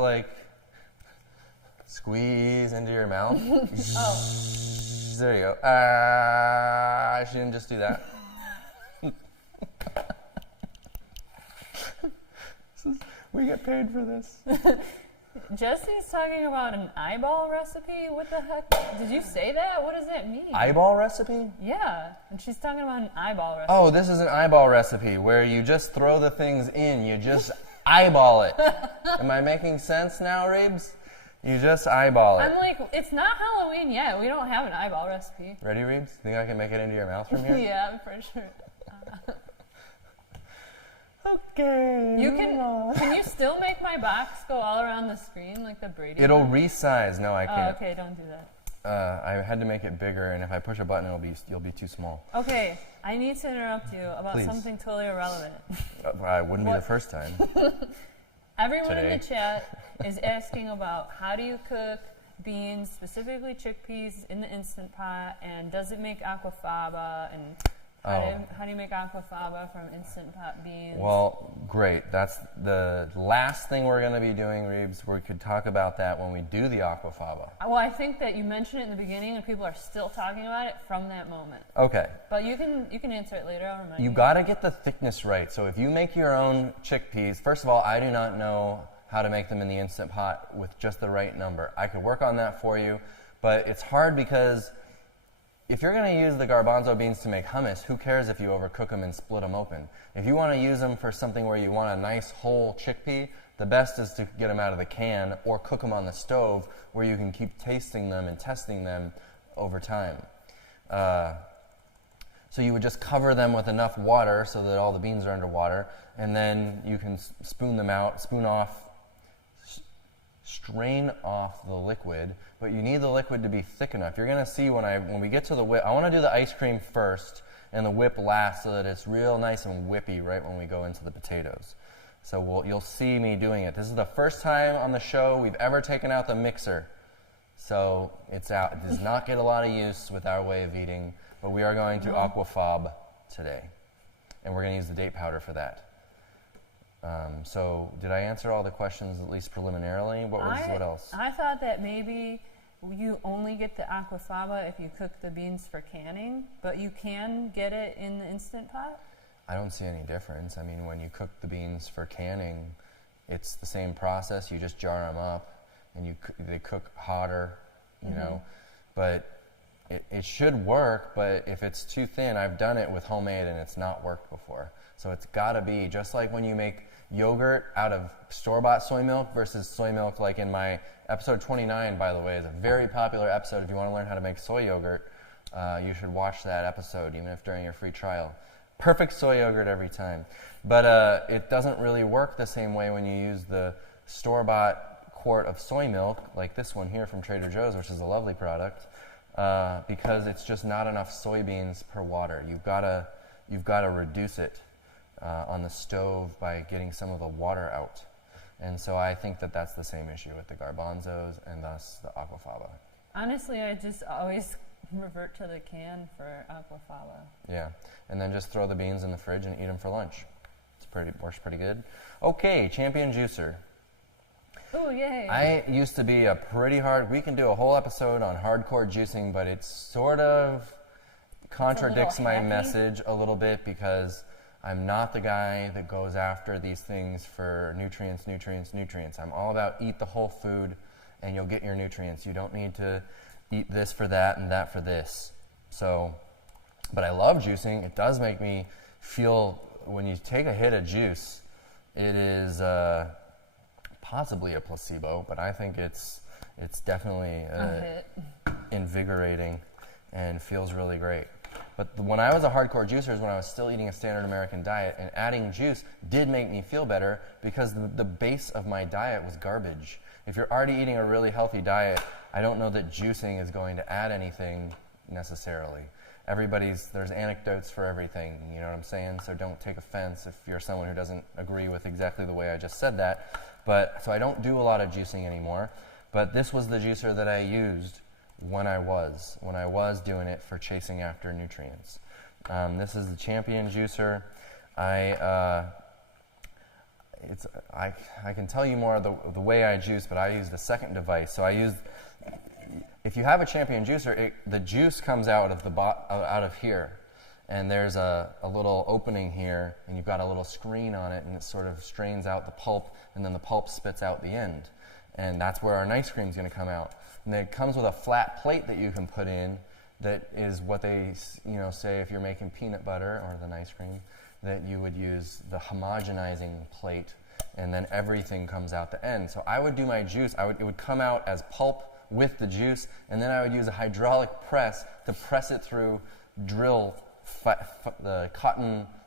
squeeze into your mouth. Oh. There you go. She didn't just do that. We get paid for this. Jesse's talking about an eyeball recipe? What the heck? Did you say that? What does that mean? Eyeball recipe? Yeah, and she's talking about an eyeball recipe. Oh, this is an eyeball recipe where you just throw the things in. You just eyeball it. Am I making sense now, Reebs? You just eyeball it. I'm like, it's not Halloween yet. We don't have an eyeball recipe. Ready, Reebs? Think I can make it into your mouth from here? Yeah, for sure. Okay. Can you still make my box go all around the screen like the Brady? It'll one? resize. No, I can't. Oh, okay, don't do that. I had to make it bigger, and if I push a button, you'll be too small. Okay, I need to interrupt you about Please. something totally irrelevant. I wouldn't be the first time. Everyone Today. in the chat is asking about how do you cook beans, specifically chickpeas, in the Instant Pot, and does it make aquafaba, and How do you make aquafaba from Instant Pot beans? Well, great. That's the last thing we're going to be doing, Reeves. We could talk about that when we do the aquafaba. Well, I think that you mentioned it in the beginning, and people are still talking about it from that moment. Okay. But you can answer it later. I'll remind you. You got to get the thickness right. So if you make your own chickpeas, first of all, I do not know how to make them in the Instant Pot with just the right number. I could work on that for you, but it's hard because if you're going to use the garbanzo beans to make hummus, who cares if you overcook them and split them open? If you want to use them for something where you want a nice whole chickpea, the best is to get them out of the can or cook them on the stove where you can keep tasting them and testing them over time. So you would just cover them with enough water so that all the beans are underwater, and then you can spoon them out, strain off the liquid, but you need the liquid to be thick enough. You're going to see when we get to the whip, I want to do the ice cream first and the whip last so that it's real nice and whippy right when we go into the potatoes. So you'll see me doing it. This is the first time on the show we've ever taken out the mixer. So it's out. It does not get a lot of use with our way of eating, but we are going to aquafab today. And we're going to use the date powder for that. So did I answer all the questions, at least preliminarily? What else? I thought that maybe you only get the aquafaba if you cook the beans for canning, but you can get it in the Instant Pot? I don't see any difference. I mean, when you cook the beans for canning, it's the same process. You just jar them up, and they cook hotter, you know. But it should work, but if it's too thin, I've done it with homemade, and it's not worked before. So it's got to be, just like when you make yogurt out of store-bought soy milk versus soy milk, like in my episode 29, by the way, is a very popular episode. If you want to learn how to make soy yogurt, you should watch that episode, even if during your free trial. Perfect soy yogurt every time. But it doesn't really work the same way when you use the store-bought quart of soy milk, like this one here from Trader Joe's, which is a lovely product, because it's just not enough soybeans per water. You've got to reduce it on the stove by getting some of the water out. And so I think that that's the same issue with the garbanzos and thus the aquafaba. Honestly, I just always revert to the can for aquafaba. Yeah, and then just throw the beans in the fridge and eat them for lunch. Works pretty good. Okay, Champion Juicer. Oh, yay. I used to be we can do a whole episode on hardcore juicing, but it sort of contradicts my message a little bit because I'm not the guy that goes after these things for nutrients. I'm all about eat the whole food and you'll get your nutrients. You don't need to eat this for that and that for this. So, but I love juicing. It does make me feel, when you take a hit of juice, it is possibly a placebo, but I think it's definitely invigorating and feels really great. But when I was a hardcore juicer is when I was still eating a standard American diet, and adding juice did make me feel better because the base of my diet was garbage. If you're already eating a really healthy diet, I don't know that juicing is going to add anything necessarily. There's anecdotes for everything, you know what I'm saying? So don't take offense if you're someone who doesn't agree with exactly the way I just said that. So I don't do a lot of juicing anymore, but this was the juicer that I used when I was doing it for chasing after nutrients. This is the Champion Juicer. I can tell you more of the way I juice, but I used a second device. So if you have a Champion Juicer, the juice comes out of here, and there's a little opening here, and you've got a little screen on it, and it sort of strains out the pulp, and then the pulp spits out the end. And that's where our ice cream is going to come out. And then it comes with a flat plate that you can put in that is what they say if you're making peanut butter or the ice cream, that you would use the homogenizing plate, and then everything comes out the end. So I would do my juice, it would come out as pulp with the juice, and then I would use a hydraulic press to press it through the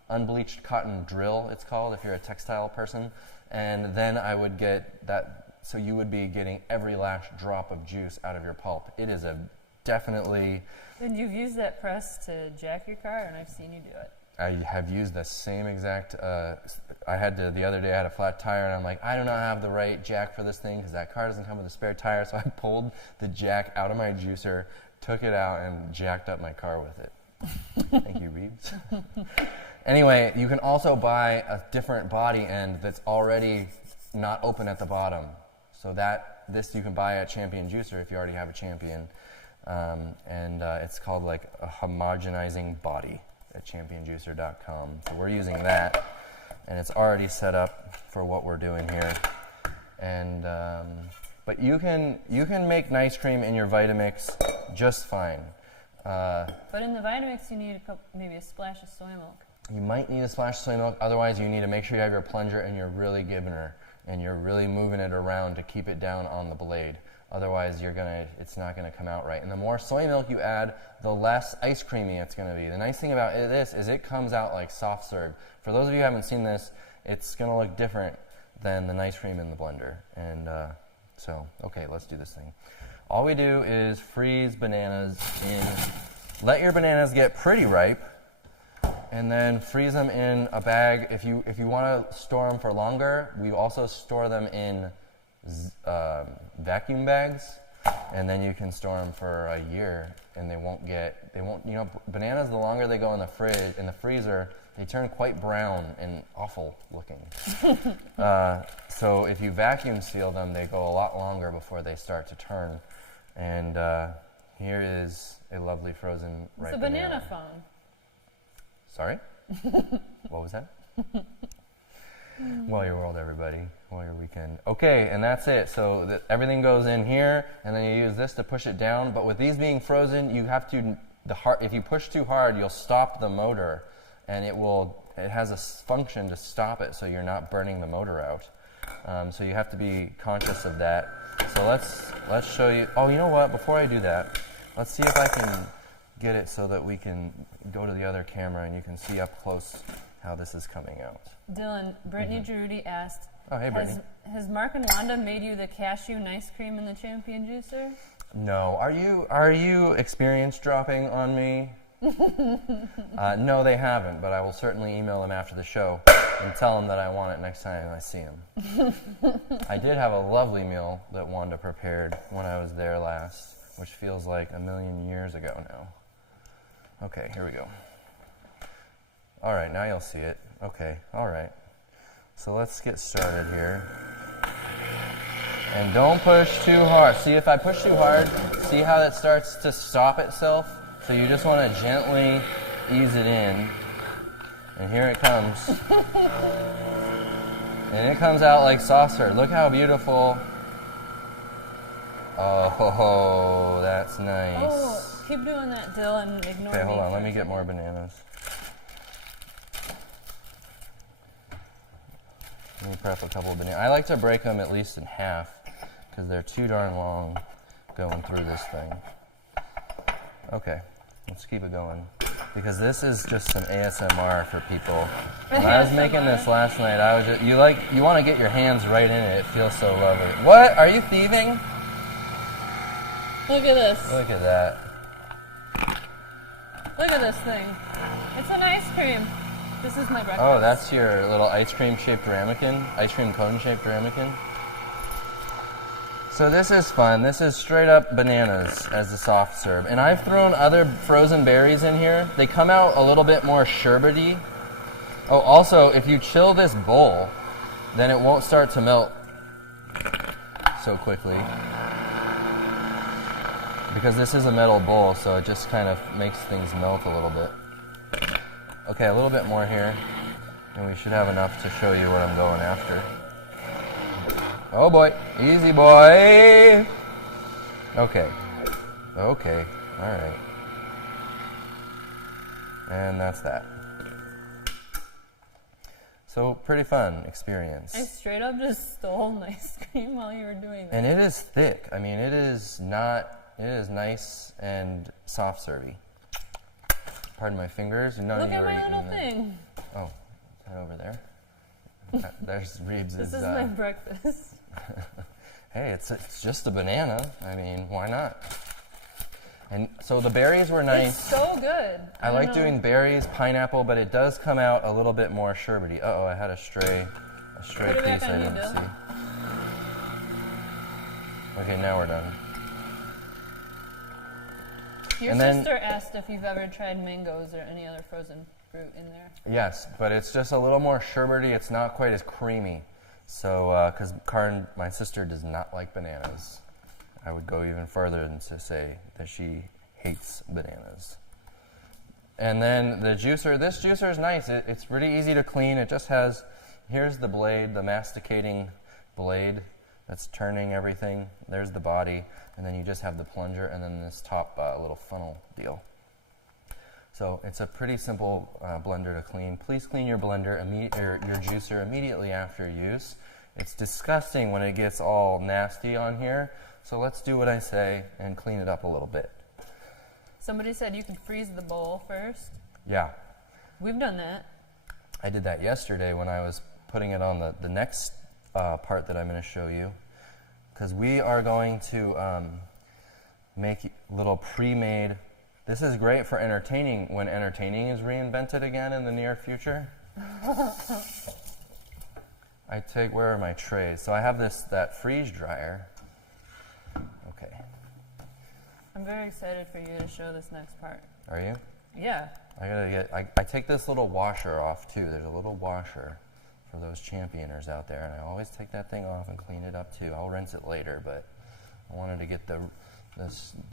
unbleached cotton drill, it's called, if you're a textile person. And then I would get that, so you would be getting every last drop of juice out of your pulp. It is definitely... And you've used that press to jack your car, and I've seen you do it. I have used the same exact, the other day I had a flat tire, and I'm like, I do not have the right jack for this thing because that car doesn't come with a spare tire, so I pulled the jack out of my juicer, took it out, and jacked up my car with it. Thank you, Reeves. Anyway, you can also buy a different body end that's already not open at the bottom. So this you can buy at Champion Juicer if you already have a Champion. It's called like a homogenizing body at championjuicer.com. So we're using that, and it's already set up for what we're doing here. And but you can make nice cream in your Vitamix just fine. But in the Vitamix, you need maybe a splash of soy milk. You might need a splash of soy milk. Otherwise, you need to make sure you have your plunger and you're really giving her, and you're really moving it around to keep it down on the blade. Otherwise, it's not gonna come out right. And the more soy milk you add, the less ice creamy it's gonna be. The nice thing about this is it comes out like soft serve. For those of you who haven't seen this, it's gonna look different than the nice cream in the blender. And okay, let's do this thing. All we do is freeze bananas let your bananas get pretty ripe, and then freeze them in a bag. If you want to store them for longer, we also store them in vacuum bags, and then you can store them for a year, and bananas, the longer they go in the freezer, they turn quite brown and awful looking. So if you vacuum seal them, they go a lot longer before they start to turn. And here is a lovely frozen ripe banana. It's a banana phone. Sorry? What was that? Well, your world, everybody. Well, your weekend. Okay, and that's it. So everything goes in here, and then you use this to push it down. But with these being frozen, you have to, if you push too hard, you'll stop the motor, and it has a function to stop it so you're not burning the motor out. So you have to be conscious of that. So let's show you. Oh, you know what? Before I do that, let's see if I can get it so that we can go to the other camera and you can see up close how this is coming out. Dylan, Brittany Giroudi asked, oh, hey, Brittany. Has Mark and Wanda made you the cashew nice cream in the Champion Juicer? No. Are you experience dropping on me? No, they haven't, but I will certainly email them after the show and tell them that I want it next time I see them. I did have a lovely meal that Wanda prepared when I was there last, which feels like a million years ago now. Okay, here we go. All right, now you'll see it. Okay, all right. So let's get started here. And don't push too hard. See, if I push too hard, see how it starts to stop itself? So you just want to gently ease it in. And here it comes. And it comes out like soft serve. Look how beautiful. Oh, that's nice. Oh, keep doing that, Dylan. Ignore me. Okay, hold on. Let me get more bananas. Let me prep a couple of bananas. I like to break them at least in half because they're too darn long going through this thing. Okay, let's keep it going because this is just some ASMR for people. When I was making this last night, I was just, you want to get your hands right in it. It feels so lovely. What? Are you thieving? Look at this. Look at that. Look at this thing. It's an ice cream. This is my breakfast. Oh, that's your little ice cream cone shaped ramekin. So this is fun. This is straight up bananas as the soft serve. And I've thrown other frozen berries in here. They come out a little bit more sherbety. Oh, also, if you chill this bowl, then it won't start to melt so quickly. Because this is a metal bowl, so it just kind of makes things melt a little bit. Okay, a little bit more here, and we should have enough to show you what I'm going after. Oh boy, easy boy! Okay, all right. And that's that. So, pretty fun experience. I straight up just stole ice cream while you were doing that. And it is thick. I mean, it is nice and soft servy. Pardon my fingers. None Look of you at are my eating little that. thing. Oh, is that over there? There's Reeves'. This is my breakfast. Hey, it's just a banana. I mean, why not? And so the berries were nice. It's so good. I like doing berries, pineapple, but it does come out a little bit more sherbety. Uh-oh, I had a stray piece I didn't see. Okay, now we're done. Your And then- sister asked if you've ever tried mangoes or any other frozen fruit in there. Yes, but it's just a little more sherbety. It's not quite as creamy. So, because Karin, my sister, does not like bananas. I would go even further than to say that she hates bananas. And then the juicer, this juicer is nice. It's pretty easy to clean. It just has, here's the blade, the masticating blade that's turning everything. There's the body, and then you just have the plunger, and then this top little funnel deal. So it's a pretty simple blender to clean. Please clean your blender, your juicer immediately after use. It's disgusting when it gets all nasty on here. So let's do what I say and clean it up a little bit. Somebody said you could freeze the bowl first. Yeah. We've done that. I did that yesterday when I was putting it on the next part that I'm going to show you. Because we are going to make little pre-made. This is great for entertaining when entertaining is reinvented again in the near future. Where are my trays? So I have that freeze dryer. Okay. I'm very excited for you to show this next part. Are you? Yeah. I take this little washer off too. There's a little washer for those championers out there, and I always take that thing off and clean it up too. I'll rinse it later, but I wanted to get the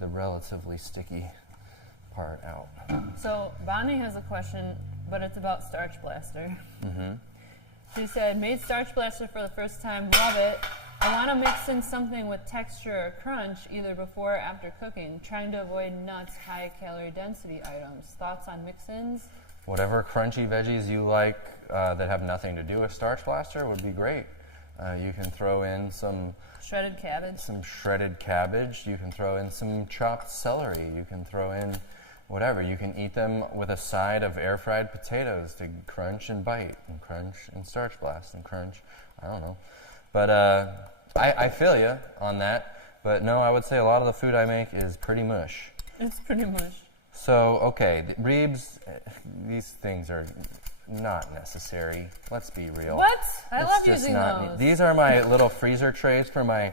relatively sticky part out. So Bonnie has a question, but it's about Starch Blaster. Mm-hmm. She said, made Starch Blaster for the first time, love it. I want to mix in something with texture or crunch either before or after cooking, trying to avoid nuts, high calorie density items. Thoughts on mix-ins? Whatever crunchy veggies you like that have nothing to do with Starch Blaster would be great. You can throw in some shredded cabbage. You can throw in some chopped celery. You can throw in whatever. You can eat them with a side of air-fried potatoes to crunch and bite, and crunch and Starch Blast and crunch. I don't know. But I feel you on that. But no, I would say a lot of the food I make is pretty mush. It's pretty mush. So, okay, Reebs, these things are not necessary. Let's be real. What? I love using those. These are my little freezer trays for my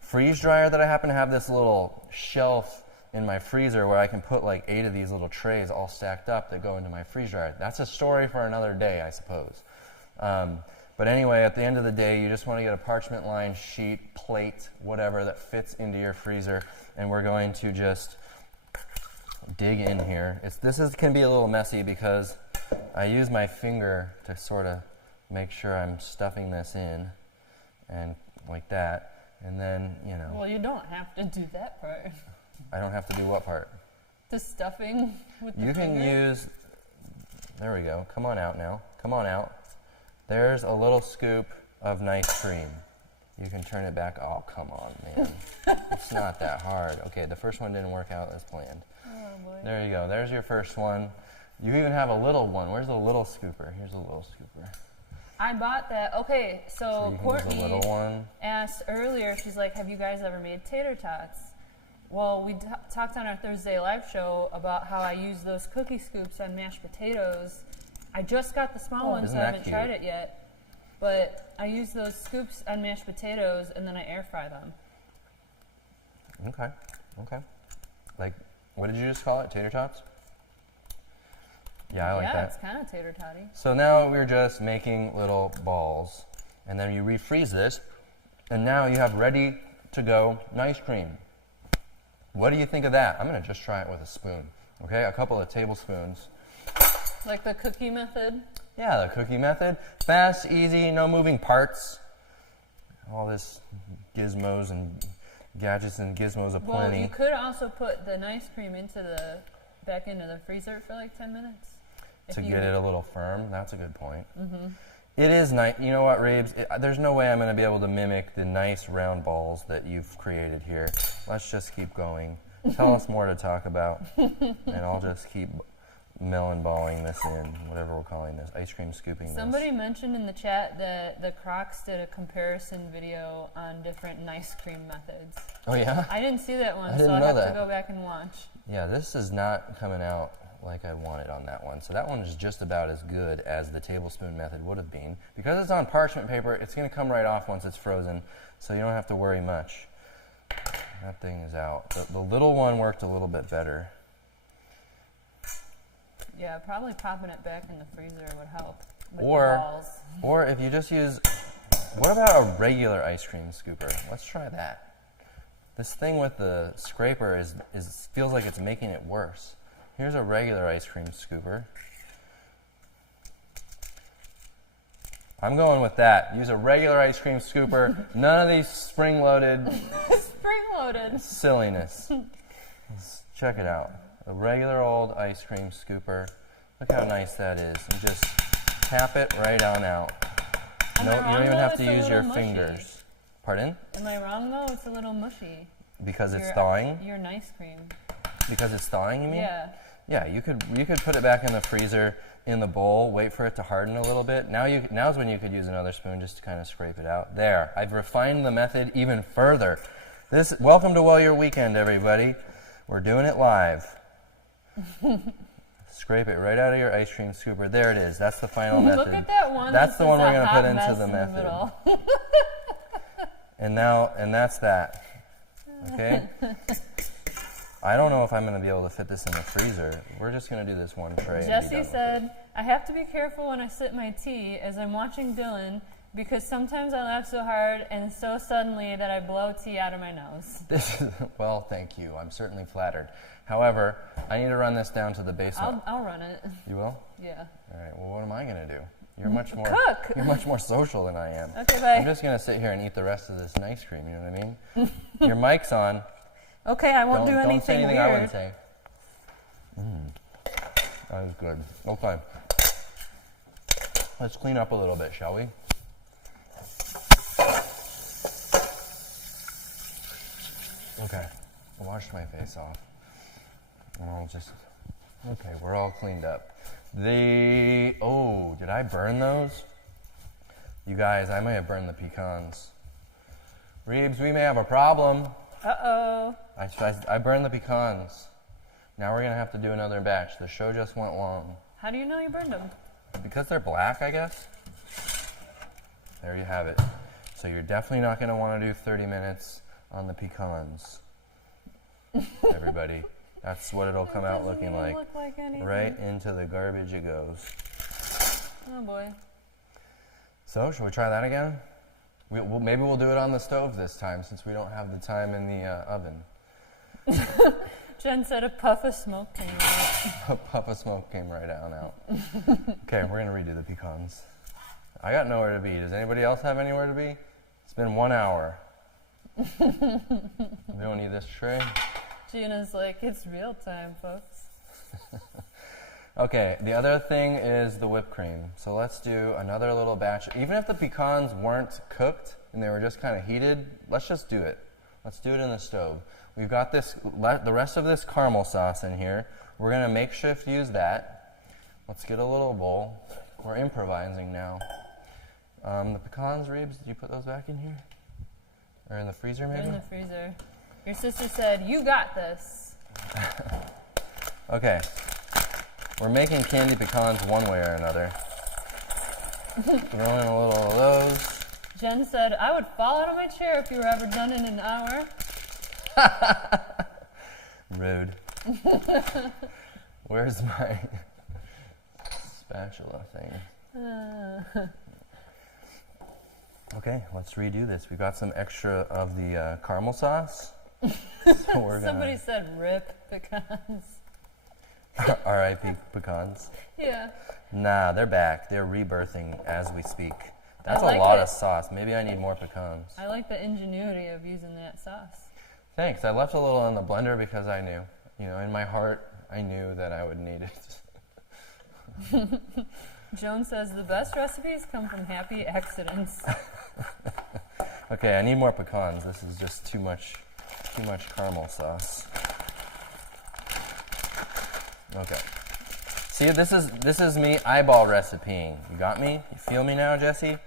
freeze dryer that I happen to have this little shelf in my freezer where I can put like 8 of these little trays all stacked up that go into my freeze dryer. That's a story for another day, I suppose. But anyway, at the end of the day, you just want to get a parchment lined sheet, plate, whatever that fits into your freezer, and we're going to just dig in here. This can be a little messy because I use my finger to sort of make sure I'm stuffing this in, and like that, and then, Well, you don't have to do that part. I don't have to do what part? The stuffing with the You can finger? use, there we go, come on out now, come on out. There's a little scoop of nice cream. You can turn it back. Oh, come on, man. It's not that hard. Okay, the first one didn't work out as planned. Oh, boy. There you go. There's your first one. You even have a little one. Where's the little scooper? Here's a little scooper. I bought that. Okay, so you can Courtney use a little one. asked earlier, she's like, have you guys ever made tater tots? Well, we talked on our Thursday live show about how I use those cookie scoops on mashed potatoes. I just got the small ones, so I haven't tried it yet. But I use those scoops on mashed potatoes, and then I air fry them. Okay. Like, what did you just call it? Tater tots? Yeah, I like that. Yeah, it's kind of tater totty. So now we're just making little balls, and then you refreeze this, and now you have ready to go nice cream. What do you think of that? I'm going to just try it with a spoon. Okay, a couple of tablespoons. Like the cookie method? Yeah, the cookie method. Fast, easy, no moving parts. All this gizmos and gadgets and gizmos aplenty. Well, you could also put the nice cream back into the freezer for like 10 minutes. To get it a little firm. That's a good point. Mm-hmm. It is nice. You know what, Reeves? There's no way I'm going to be able to mimic the nice round balls that you've created here. Let's just keep going. Tell us more to talk about, and I'll just keep melon balling this in, whatever we're calling this, ice cream scooping Somebody mentioned in the chat that the Crocs did a comparison video on different nice cream methods. Oh, yeah? I didn't see that one, I so didn't I'll know have that. to go back and watch. Yeah, this is not coming out like I wanted on that one. So that one is just about as good as the tablespoon method would have been. Because it's on parchment paper, it's going to come right off once it's frozen, so you don't have to worry much. That thing is out. The little one worked a little bit better. Yeah, probably popping it back in the freezer would help. With the Or, balls. or if you just use, what about a regular ice cream scooper? Let's try that. This thing with the scraper feels like it's making it worse. Here's a regular ice cream scooper. I'm going with that. Use a regular ice cream scooper. None of these spring-loaded Spring-loaded. silliness. Let's check it out. A regular old ice cream scooper. Look how nice that is. And just tap it right on out. No, you don't even have to use your fingers. Pardon? Am I wrong though? It's a little mushy. Because it's thawing? Your ice cream. Because it's thawing, you mean? Yeah. Yeah, you could put it back in the freezer in the bowl, wait for it to harden a little bit. Now's when you could use another spoon just to kind of scrape it out. There, I've refined the method even further. Welcome to Well Your Weekend, everybody. We're doing it live. Scrape it right out of your ice cream scooper. There it is. That's the final method. Look at that one. That's the one we're going to put into the method. And that's that. Okay? I don't know if I'm going to be able to fit this in the freezer. We're just going to do this one tray. Jesse said, I have to be careful when I sip my tea as I'm watching Dylan because sometimes I laugh so hard and so suddenly that I blow tea out of my nose. Well, thank you. I'm certainly flattered. However, I need to run this down to the basement. I'll run it. You will? Yeah. All right. Well, what am I going to do? You're much more Cook. You're much more social than I am. Okay, bye. I'm just going to sit here and eat the rest of this ice cream. You know what I mean? Your mic's on. Okay, I won't do anything Don't say anything weird. I wouldn't say. That is good. Okay. Let's clean up a little bit, shall we? Okay. I washed my face off. Okay, we're all cleaned up. Did I burn those? You guys, I may have burned the pecans. Reeves, we may have a problem. Uh-oh. I burned the pecans. Now we're going to have to do another batch. The show just went long. How do you know you burned them? Because they're black, I guess. There you have it. So you're definitely not going to want to do 30 minutes on the pecans. Everybody. That's what it'll come out looking like. Look like anything. Right into the garbage it goes. Oh boy. So, should we try that again? Maybe we'll do it on the stove this time since we don't have the time in the oven. Jen said a puff of smoke came out. A puff of smoke came right on out. Okay, we're going to redo the pecans. I got nowhere to be. Does anybody else have anywhere to be? It's been 1 hour. We don't need this tray. Gina's like, it's real time, folks. Okay, the other thing is the whipped cream. So let's do another little batch. Even if the pecans weren't cooked and they were just kind of heated, let's just do it. Let's do it in the stove. We've got the rest of this caramel sauce in here. We're going to makeshift use that. Let's get a little bowl. We're improvising now. The pecans, Reeves, did you put those back in here? Or in the freezer, maybe? In the freezer. Your sister said, you got this. Okay. We're making candied pecans one way or another. Throwing a little of those. Jen said, I would fall out of my chair if you were ever done in an hour. Rude. Where's my spatula thing? Okay, let's redo this. We got some extra of the caramel sauce. So we're Somebody said rip pecans. R.I.P. pecans. Yeah. Nah, they're back. They're rebirthing as we speak. That's like a lot it. of sauce. Maybe I need more pecans. I like the ingenuity of using that sauce. Thanks. I left a little in the blender because I knew. In my heart, I knew that I would need it. Joan says the best recipes come from happy accidents. Okay, I need more pecans. This is just too much caramel sauce. Okay. See, this is me eyeball recipeing. You got me? You feel me now, Jesse?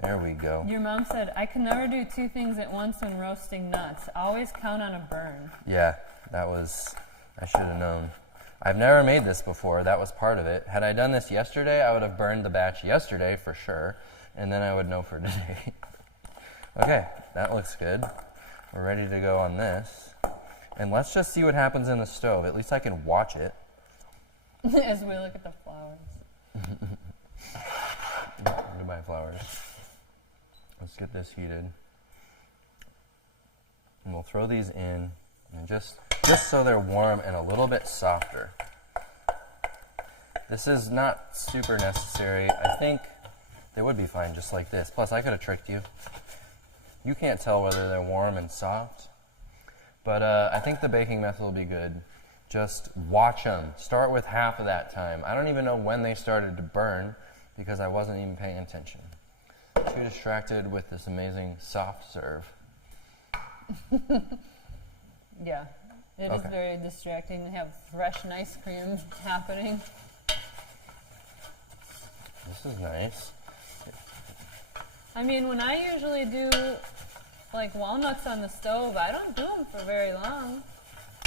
There we go. Your mom said, I can never do two things at once when roasting nuts. Always count on a burn. Yeah, I should have known. I've never made this before. That was part of it. Had I done this yesterday, I would have burned the batch yesterday for sure, and then I would know for today. Okay, that looks good. We're ready to go on this. And let's just see what happens in the stove. At least I can watch it. As we look at the flowers. Goodbye, flowers. Let's get this heated. And we'll throw these in, and just so they're warm and a little bit softer. This is not super necessary. I think they would be fine just like this. Plus, I could have tricked you. You can't tell whether they're warm and soft. But I think the baking method will be good. Just watch them. Start with half of that time. I don't even know when they started to burn because I wasn't even paying attention. Too distracted with this amazing soft serve. Yeah, it is very distracting to have fresh ice cream happening. This is nice. I mean, when I usually do like walnuts on the stove, I don't do them for very long.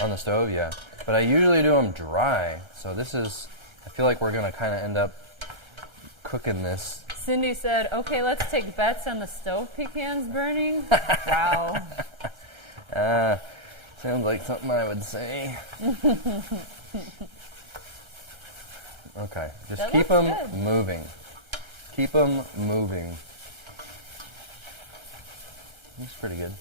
On the stove, yeah. But I usually do them dry. So this is, I feel like we're going to kind of end up cooking this. Cindy said, okay, let's take bets on the stove pecans burning. Wow. Sounds like something I would say. Okay, just That keep looks them good. moving. Keep them moving. Looks pretty good.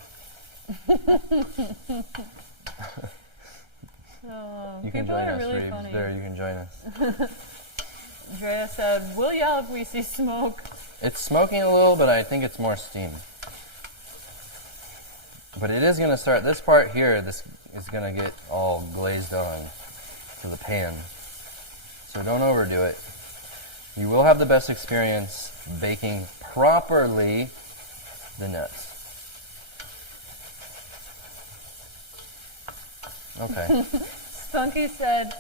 You can People join are us, really Reeves. funny. There, you can join us. Drea said, we'll yell if we see smoke. It's smoking a little, but I think it's more steam. But it is going to start, this part here, this is going to get all glazed on to the pan. So don't overdo it. You will have the best experience baking properly the nuts. Okay. Spunky said,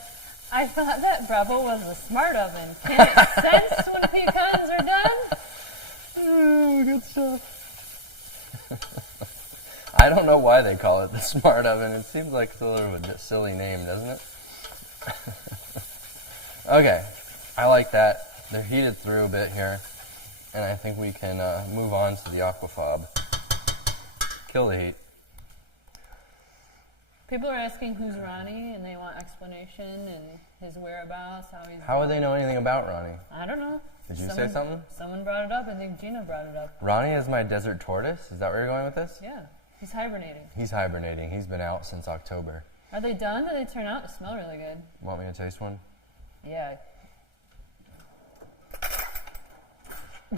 I thought that Bravo was a smart oven. Can it sense when pecans are done? Oh, good stuff. I don't know why they call it the smart oven. It seems like sort of a silly name, doesn't it? Okay, I like that. They're heated through a bit here, and I think we can move on to the aquafab. Kill the heat. People are asking who's Ronnie, and they want explanation and his whereabouts, how he's... How would they know anything about Ronnie? I don't know. Did you say something? Someone brought it up. I think Gina brought it up. Ronnie is my desert tortoise? Is that where you're going with this? Yeah, he's hibernating. He's hibernating. He's been out since October. Are they done? Do they turn out to smell really good? Want me to taste one? Yeah.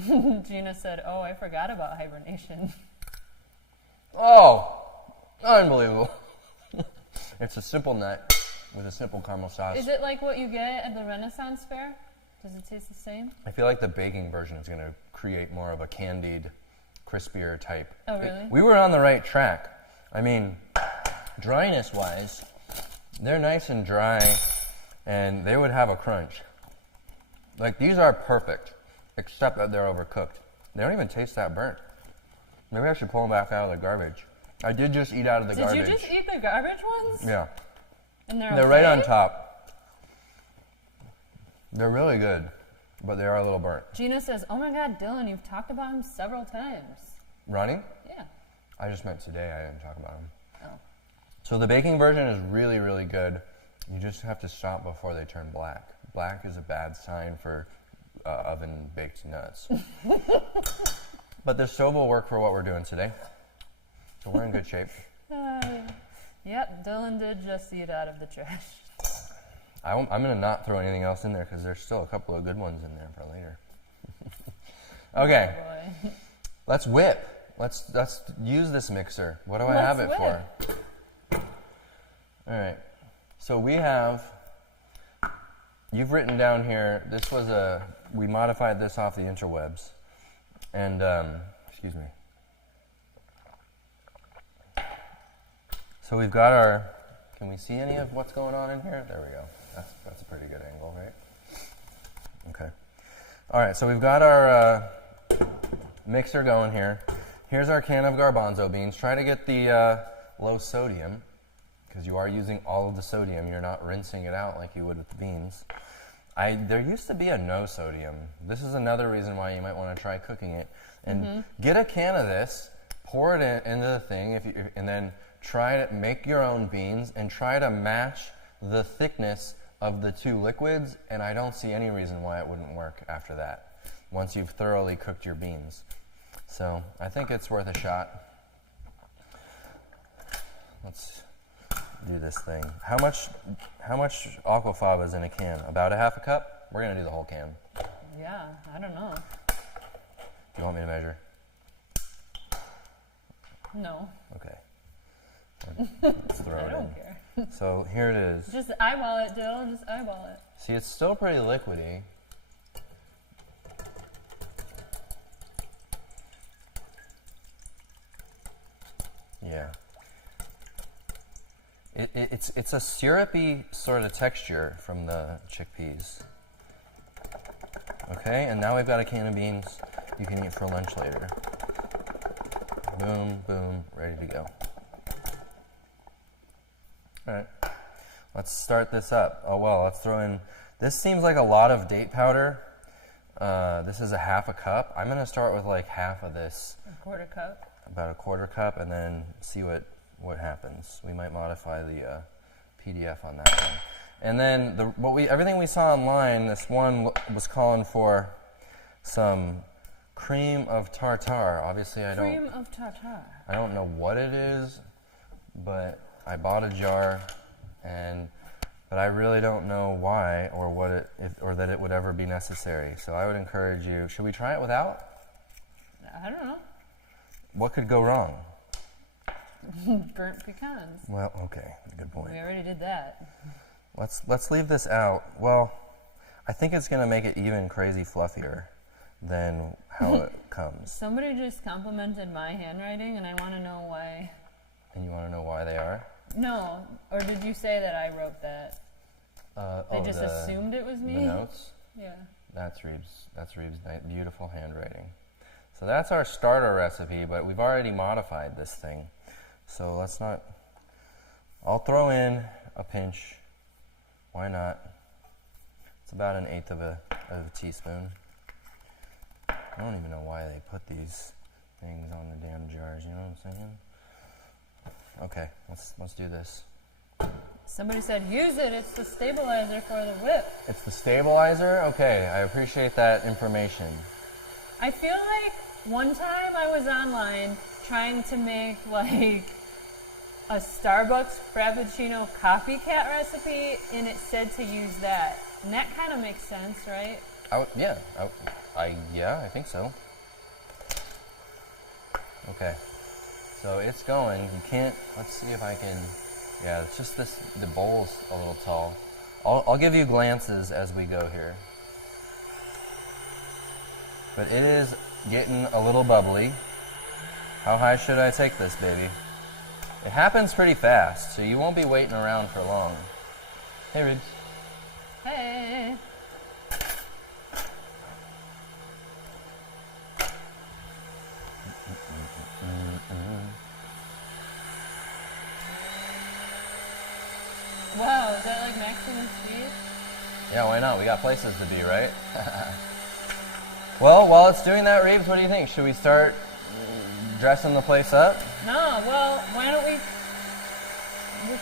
Gina said, oh, I forgot about hibernation. Oh, unbelievable. It's a simple nut with a simple caramel sauce. Is it like what you get at the Renaissance Fair? Does it taste the same? I feel like the baking version is going to create more of a candied, crispier type. Oh, really? We were on the right track. I mean, dryness-wise, they're nice and dry, and they would have a crunch. Like, these are perfect, except that they're overcooked. They don't even taste that burnt. Maybe I should pull them back out of the garbage. I did just eat out of the garbage. Did you just eat the garbage ones? Yeah. And they're They're right okay? on top. They're really good, but they are a little burnt. Gina says, oh my God, Dylan, you've talked about him several times. Ronnie? Yeah. I just meant today I didn't talk about him. Oh. So the baking version is really, really good. You just have to stop before they turn black. Black is a bad sign for oven-baked nuts. But the stove will work for what we're doing today. So we're in good shape. Yep, Dylan did just eat out of the trash. I'm going to not throw anything else in there because there's still a couple of good ones in there for later. Okay, Boy. let's whip. Let's use this mixer. What do I have it for? All right. So we have, you've written down here, this was we modified this off the interwebs. And, excuse me. So we've got our, can we see any of what's going on in here? There we go. That's a pretty good angle, right? Okay. All right, so we've got our mixer going here. Here's our can of garbanzo beans. Try to get the low sodium, because you are using all of the sodium. You're not rinsing it out like you would with the beans. There used to be a no sodium. This is another reason why you might want to try cooking it. And get a can of this, pour it into the thing, and then try to make your own beans and try to match the thickness of the two liquids, and I don't see any reason why it wouldn't work after that, once you've thoroughly cooked your beans. So I think it's worth a shot. Let's do this thing. How much aquafaba is in a can? About a half a cup? We're going to do the whole can. Yeah, I don't know. Do you want me to measure? No. Okay. Let's throw it in. I don't care. So here it is. Just eyeball it, Dylan. Just eyeball it. See, it's still pretty liquidy. Yeah. It's a syrupy sort of texture from the chickpeas. Okay, and now we've got a can of beans you can eat for lunch later. Boom, boom, ready to go. All right, let's start this up. Oh well, let's throw in, this seems like a lot of date powder. This is a half a cup. I'm gonna start with like half of this. A quarter cup. About a quarter cup, and then see what happens. We might modify the PDF on that one. And then everything we saw online, this one was calling for some cream of tartar. Obviously, Cream of tartar. I don't know what it is, but I bought a jar, but I really don't know why or or that it would ever be necessary. So I would encourage you. Should we try it without? I don't know. What could go wrong? Burnt pecans. Well, okay, good point. We already did that. Let's leave this out. Well, I think it's going to make it even crazy fluffier than how it comes. Somebody just complimented my handwriting, and I want to know why. And you want to know why they are? No, or did you say that I wrote that? They just assumed it was me? The notes? Yeah. That's Reeves' beautiful handwriting. So that's our starter recipe, but we've already modified this thing. So let's not... I'll throw in a pinch. Why not? It's about 1/8 of a teaspoon. I don't even know why they put these things on the damn jars, you know what I'm saying? Okay, let's do this. Somebody said, use it, it's the stabilizer for the whip. It's the stabilizer? Okay, I appreciate that information. I feel like one time I was online trying to make like a Starbucks Frappuccino copycat recipe, and it said to use that. And that kind of makes sense, right? I think so. Okay, so it's going. You can't. Let's see if I can. Yeah, it's just this. The bowl's a little tall. I'll give you glances as we go here. But it is getting a little bubbly. How high should I take this, baby? It happens pretty fast, so you won't be waiting around for long. Hey, Ridge. Hey. Wow, is that like maximum speed? Yeah, why not? We got places to be, right? Well, while it's doing that, Reeves, what do you think? Should we start dressing the place up? No, well, why don't we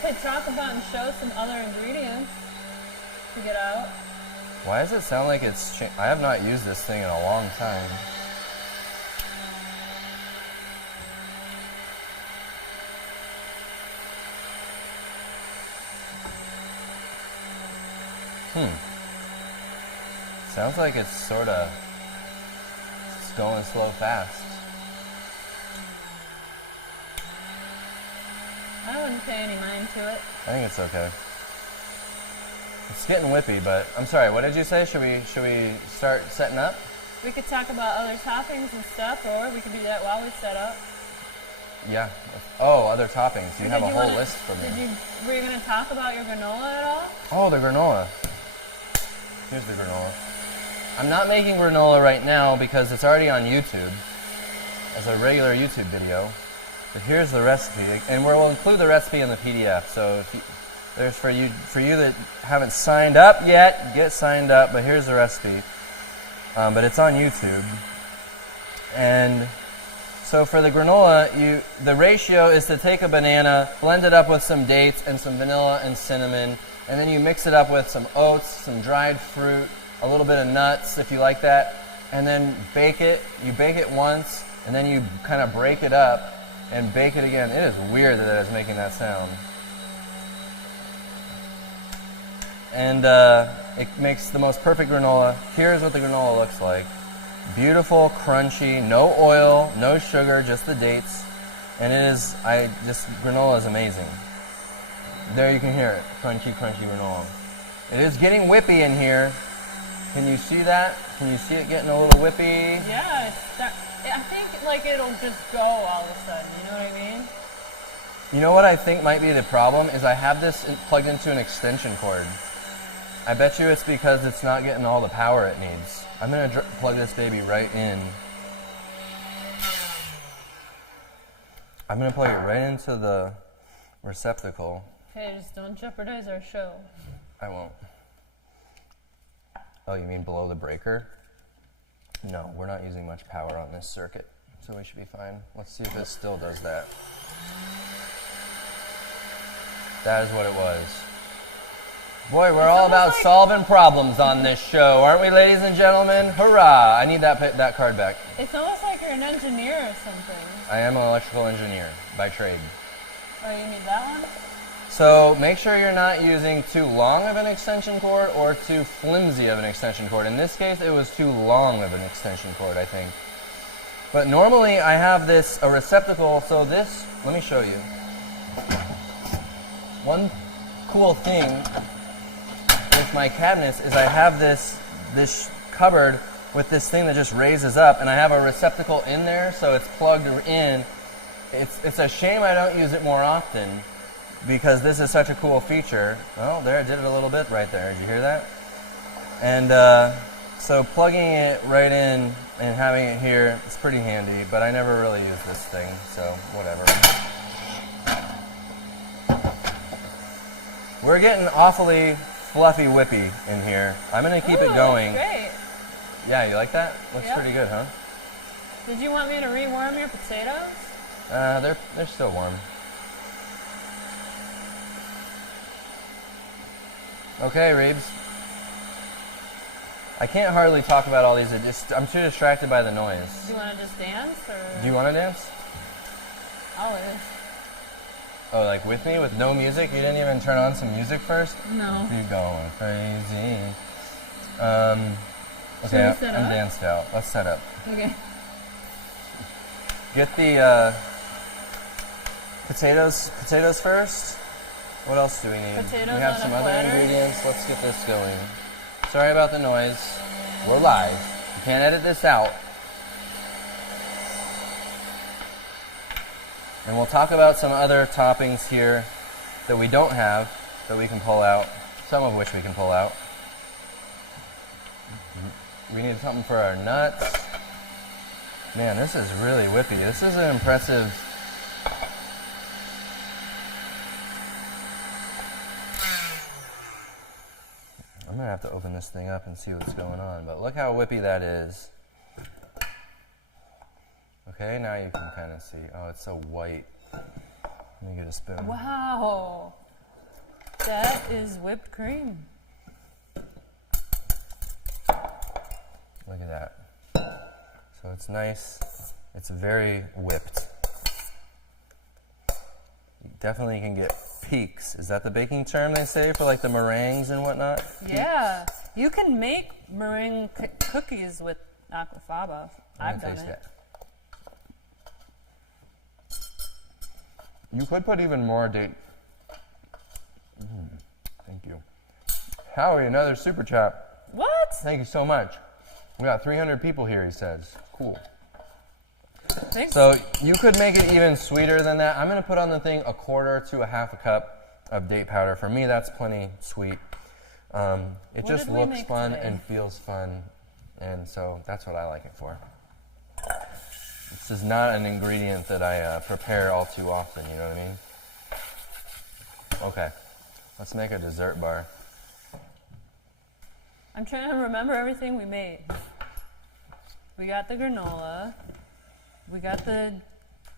could talk about and show some other ingredients to get out. Why does it sound like it's I have not used this thing in a long time. Sounds like it's going slow fast. I wouldn't pay any mind to it. I think it's okay. It's getting whippy, but I'm sorry, what did you say? Should we start setting up? We could talk about other toppings and stuff, or we could do that while we set up. Yeah. Oh, other toppings. You have a whole list for me. Were you going to talk about your granola at all? Oh, the granola. Here's the granola. I'm not making granola right now because it's already on YouTube as a regular YouTube video. But here's the recipe, and we'll include the recipe in the PDF. So there's for you that haven't signed up yet, get signed up. But here's the recipe. But it's on YouTube. And so for the granola, the ratio is to take a banana, blend it up with some dates and some vanilla and cinnamon, And then you mix it up with some oats, some dried fruit, a little bit of nuts if you like that, and then bake it. You bake it once, and then you kind of break it up and bake it again. It is weird that it's making that sound. And it makes the most perfect granola. Here's what the granola looks like. Beautiful, crunchy, no oil, no sugar, just the dates. And granola is amazing. There you can hear it, crunchy, crunchy granola. It is getting whippy in here. Can you see that? Can you see it getting a little whippy? Yeah, I think like it'll just go all of a sudden, you know what I mean? You know what I think might be the problem is I have this plugged into an extension cord. I bet you it's because it's not getting all the power it needs. I'm going to plug this baby right in. I'm going to plug it right into the receptacle. Okay, just don't jeopardize our show. I won't. Oh, you mean below the breaker? No, we're not using much power on this circuit, so we should be fine. Let's see if it still does that. That is what it was. Boy, we're all about solving problems on this show, aren't we, ladies and gentlemen? Hurrah! I need that card back. It's almost like you're an engineer or something. I am an electrical engineer by trade. Oh, you need that one? So make sure you're not using too long of an extension cord or too flimsy of an extension cord. In this case, it was too long of an extension cord, I think. But normally I have a receptacle, so this, let me show you. One cool thing with my cabinets is I have this cupboard with this thing that just raises up, and I have a receptacle in there, so it's plugged in. It's a shame I don't use it more often, because this is such a cool feature. Oh, there, it did it a little bit right there. Did you hear that? And so plugging it right in and having it here is pretty handy, but I never really use this thing, so whatever. We're getting awfully fluffy whippy in here. I'm going to keep it going. That's great. Yeah, you like that? Looks Yep. pretty good, huh? Did you want me to rewarm your potatoes? They're still warm. Okay, Reebs. I can't hardly talk about all these. I'm too distracted by the noise. Do you want to just dance? Or? Do you want to dance? Always. Oh, like with me? With no music? You didn't even turn on some music first? No. You're going crazy. Should we set I'm up? danced out. Let's set up. Okay. Get the potatoes first. What else do we need? Potatoes we have on some a other platter. ingredients. Let's get this going. Sorry about the noise. We're live. You can't edit this out. And we'll talk about some other toppings here that we don't have that we can pull out. Some of which we can pull out. We need something for our nuts. Man, this is really whippy. This is an impressive. I'm gonna have to open this thing up and see what's going on, but look how whippy that is. Okay, now you can kind of see. Oh, it's so white. Let me get a spoon. Wow. That is whipped cream. Look at that. So it's nice. It's very whipped. You definitely can get peaks. Is that the baking term they say for like the meringues and whatnot? Yeah. You can make meringue cookies with aquafaba. I've done it. You could put even more date. Thank you. Howie, another super chat. What? Thank you so much. We got 300 people here, he says. Cool. Thanks. So you could make it even sweeter than that. I'm going to put on the thing 1/4 to 1/2 cup of date powder. For me, that's plenty sweet. It just looks fun and feels fun, and so that's what I like it for. This is not an ingredient that I prepare all too often, you know what I mean? Okay, let's make a dessert bar. I'm trying to remember everything we made. We got the granola. We got the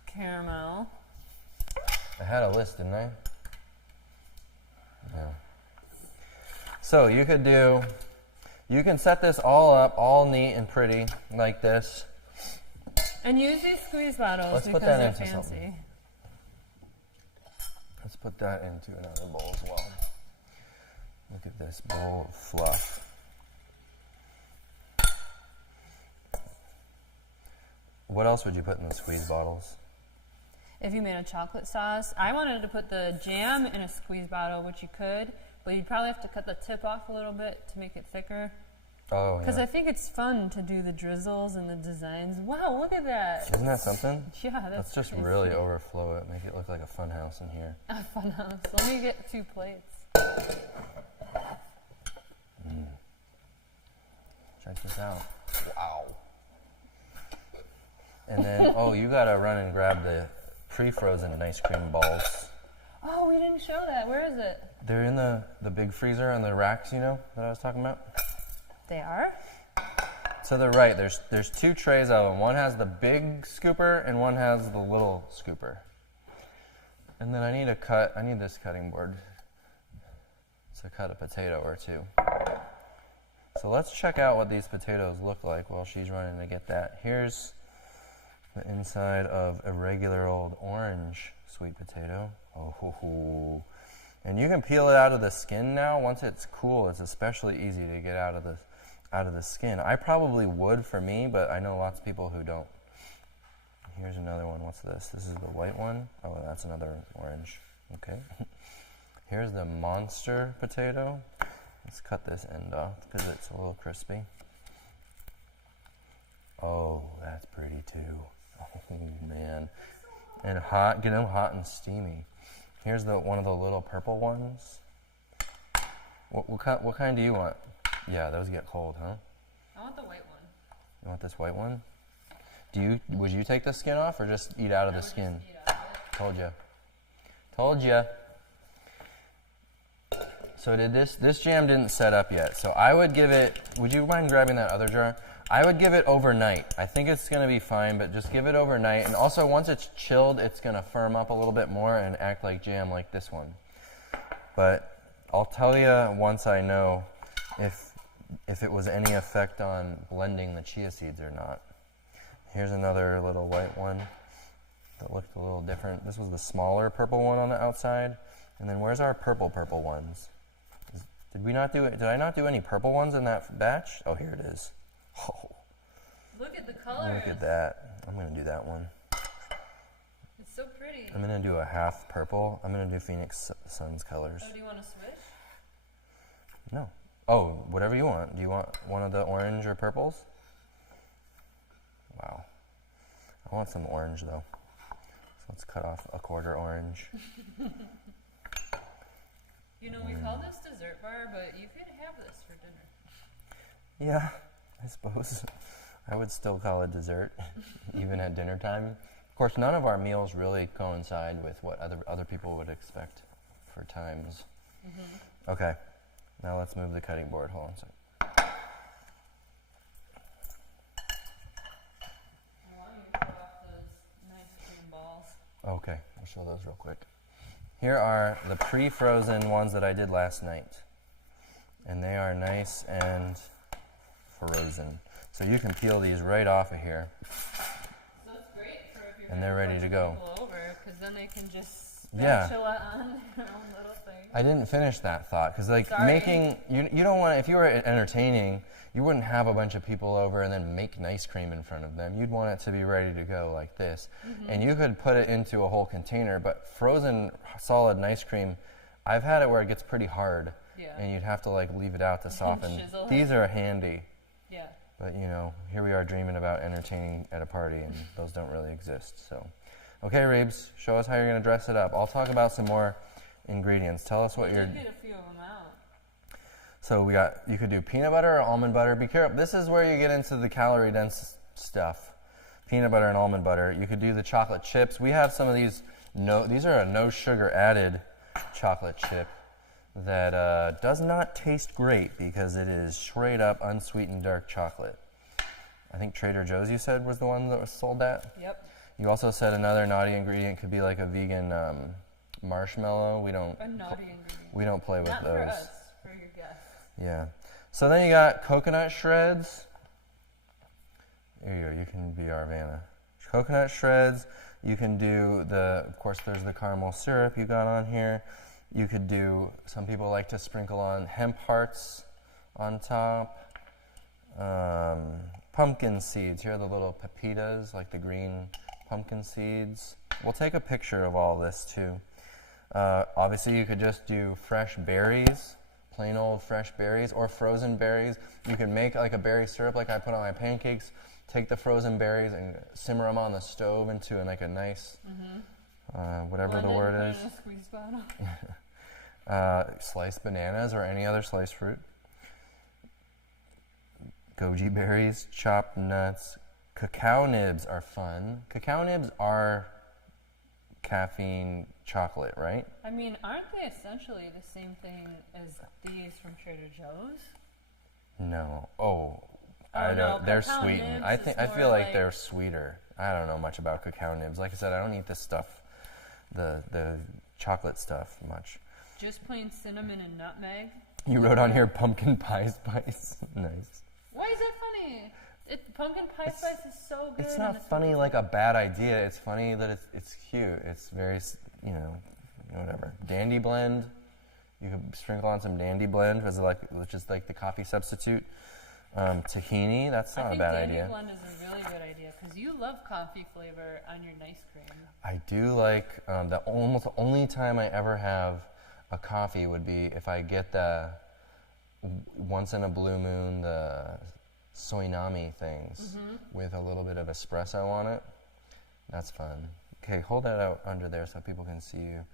caramel. I had a list, didn't I? Yeah. So you can set this all up, all neat and pretty, like this. And use these squeeze bottles Let's because put that they're into fancy. something. Let's put that into another bowl as well. Look at this bowl of fluff. What else would you put in the squeeze bottles? If you made a chocolate sauce, I wanted to put the jam in a squeeze bottle, which you could, but you'd probably have to cut the tip off a little bit to make it thicker. Oh, Because yeah. I think it's fun to do the drizzles and the designs. Wow, look at that. Isn't that something? Yeah, that's Let's just crazy. really overflow it, make it look like a fun house in here. A fun house. Let me get 2 plates. Check this out. Wow. And then, oh, you gotta run and grab the pre-frozen ice cream balls. Oh, we didn't show that. Where is it? They're in the big freezer on the racks, you know, that I was talking about? They are? To the right, there's 2 trays of them. One has the big scooper and one has the little scooper. And then I need this cutting board to cut a potato or 2. So let's check out what these potatoes look like while she's running to get that. Here's the inside of a regular old orange sweet potato. Oh, hoo, hoo. And you can peel it out of the skin now. Once it's cool, it's especially easy to get out of the skin. I probably would for me, but I know lots of people who don't. Here's another one. What's this? This is the white one. Oh, that's another orange. Okay. Here's the monster potato. Let's cut this end off because it's a little crispy. Oh, that's pretty too. Oh man. And hot, get them hot and steamy. Here's one of the little purple ones. What kind do you want? Yeah, those get cold, huh? I want the white one. You want this white one? Would you take the skin off or just eat out of the skin? Told you. Told you. So this jam didn't set up yet. So I would give it, would you mind grabbing that other jar? I would give it overnight. I think it's going to be fine, but just give it overnight. And also, once it's chilled, it's going to firm up a little bit more and act like jam like this one. But I'll tell you once I know if it was any effect on blending the chia seeds or not. Here's another little white one that looked a little different. This was the smaller purple one on the outside. And then where's our purple ones? Did I not do any purple ones in that batch? Oh, here it is. Oh, Look at the colors. look at that. I'm going to do that one. It's so pretty. I'm going to do a half purple. I'm going to do Phoenix Sun's colors. Oh, do you want to switch? No. Oh, whatever you want. Do you want one of the orange or purples? Wow. I want some orange, though. So let's cut off a quarter orange. You know, we call this dessert bar, but you could have this for dinner. Yeah, I suppose. I would still call it dessert, even at dinner time. Of course, none of our meals really coincide with what other people would expect for times. Mm-hmm. Okay, now let's move the cutting board. Hold on a second. Why don't you cut off those nice cream balls? Okay, I'll show those real quick. Here are the pre-frozen ones that I did last night. And they are nice and frozen. So you can peel these right off of here. So it's great for if you're And they're ready to go. people over, because then they can just Yeah. spatula on their own little thing. I didn't finish that thought because like Sorry. making you don't want if you were entertaining, you wouldn't have a bunch of people over and then make ice cream in front of them. You'd want it to be ready to go like this. Mm-hmm. And you could put it into a whole container, but frozen solid ice cream, I've had it where it gets pretty hard. Yeah. And you'd have to like leave it out to soften. Chisel it. These are handy. Yeah. But you know, here we are dreaming about entertaining at a party and those don't really exist. So okay, Reebs, show us how you're gonna dress it up. I'll talk about some more ingredients. Tell us what We you're did get a few of them out. So you could do peanut butter or almond butter. Be careful. This is where you get into the calorie dense stuff. Peanut butter and almond butter. You could do the chocolate chips. We have some of these. These are a no sugar added chocolate chip that does not taste great because it is straight up unsweetened dark chocolate. I think Trader Joe's you said was the one that was sold that. Yep. You also said another naughty ingredient could be like a vegan marshmallow. A naughty ingredient. We don't play with Not those. for us, for your guests. Yeah. So then you got coconut shreds. There you go. You can be our Vanna. Coconut shreds. You can do of course, there's the caramel syrup you got on here. You could do, some people like to sprinkle on hemp hearts on top. Pumpkin seeds. Here are the little pepitas, like the green pumpkin seeds. We'll take a picture of all this too. Obviously, you could just do fresh berries, plain old fresh berries, or frozen berries. You could make like a berry syrup like I put on my pancakes. Take the frozen berries and simmer them on the stove into like a nice, whatever the word is. Squeeze bottle. Sliced bananas or any other sliced fruit. Goji berries, chopped nuts. Cacao nibs are fun. Cacao nibs are caffeine chocolate, right? I mean, aren't they essentially the same thing as these from Trader Joe's? No. Oh, I don't. No, They're cacao sweetened. nibs I is feel more like they're sweeter. I don't know much about cacao nibs. Like I said, I don't eat this stuff, the chocolate stuff much. Just plain cinnamon and nutmeg. You wrote on here pumpkin pie spice. Nice. Why is that funny? Pumpkin pie spice is so good. It's not funny like a bad idea. It's funny that it's cute. It's very, whatever. Dandy blend. You could sprinkle on some dandy blend, which is like the coffee substitute. Tahini, that's not a bad idea. Dandy blend is a really good idea because you love coffee flavor on your nice cream. I do like, almost the only time I ever have a coffee would be if I get the once in a blue moon, the soinami things with a little bit of espresso on it. That's fun. Okay, hold that out under there so people can see you.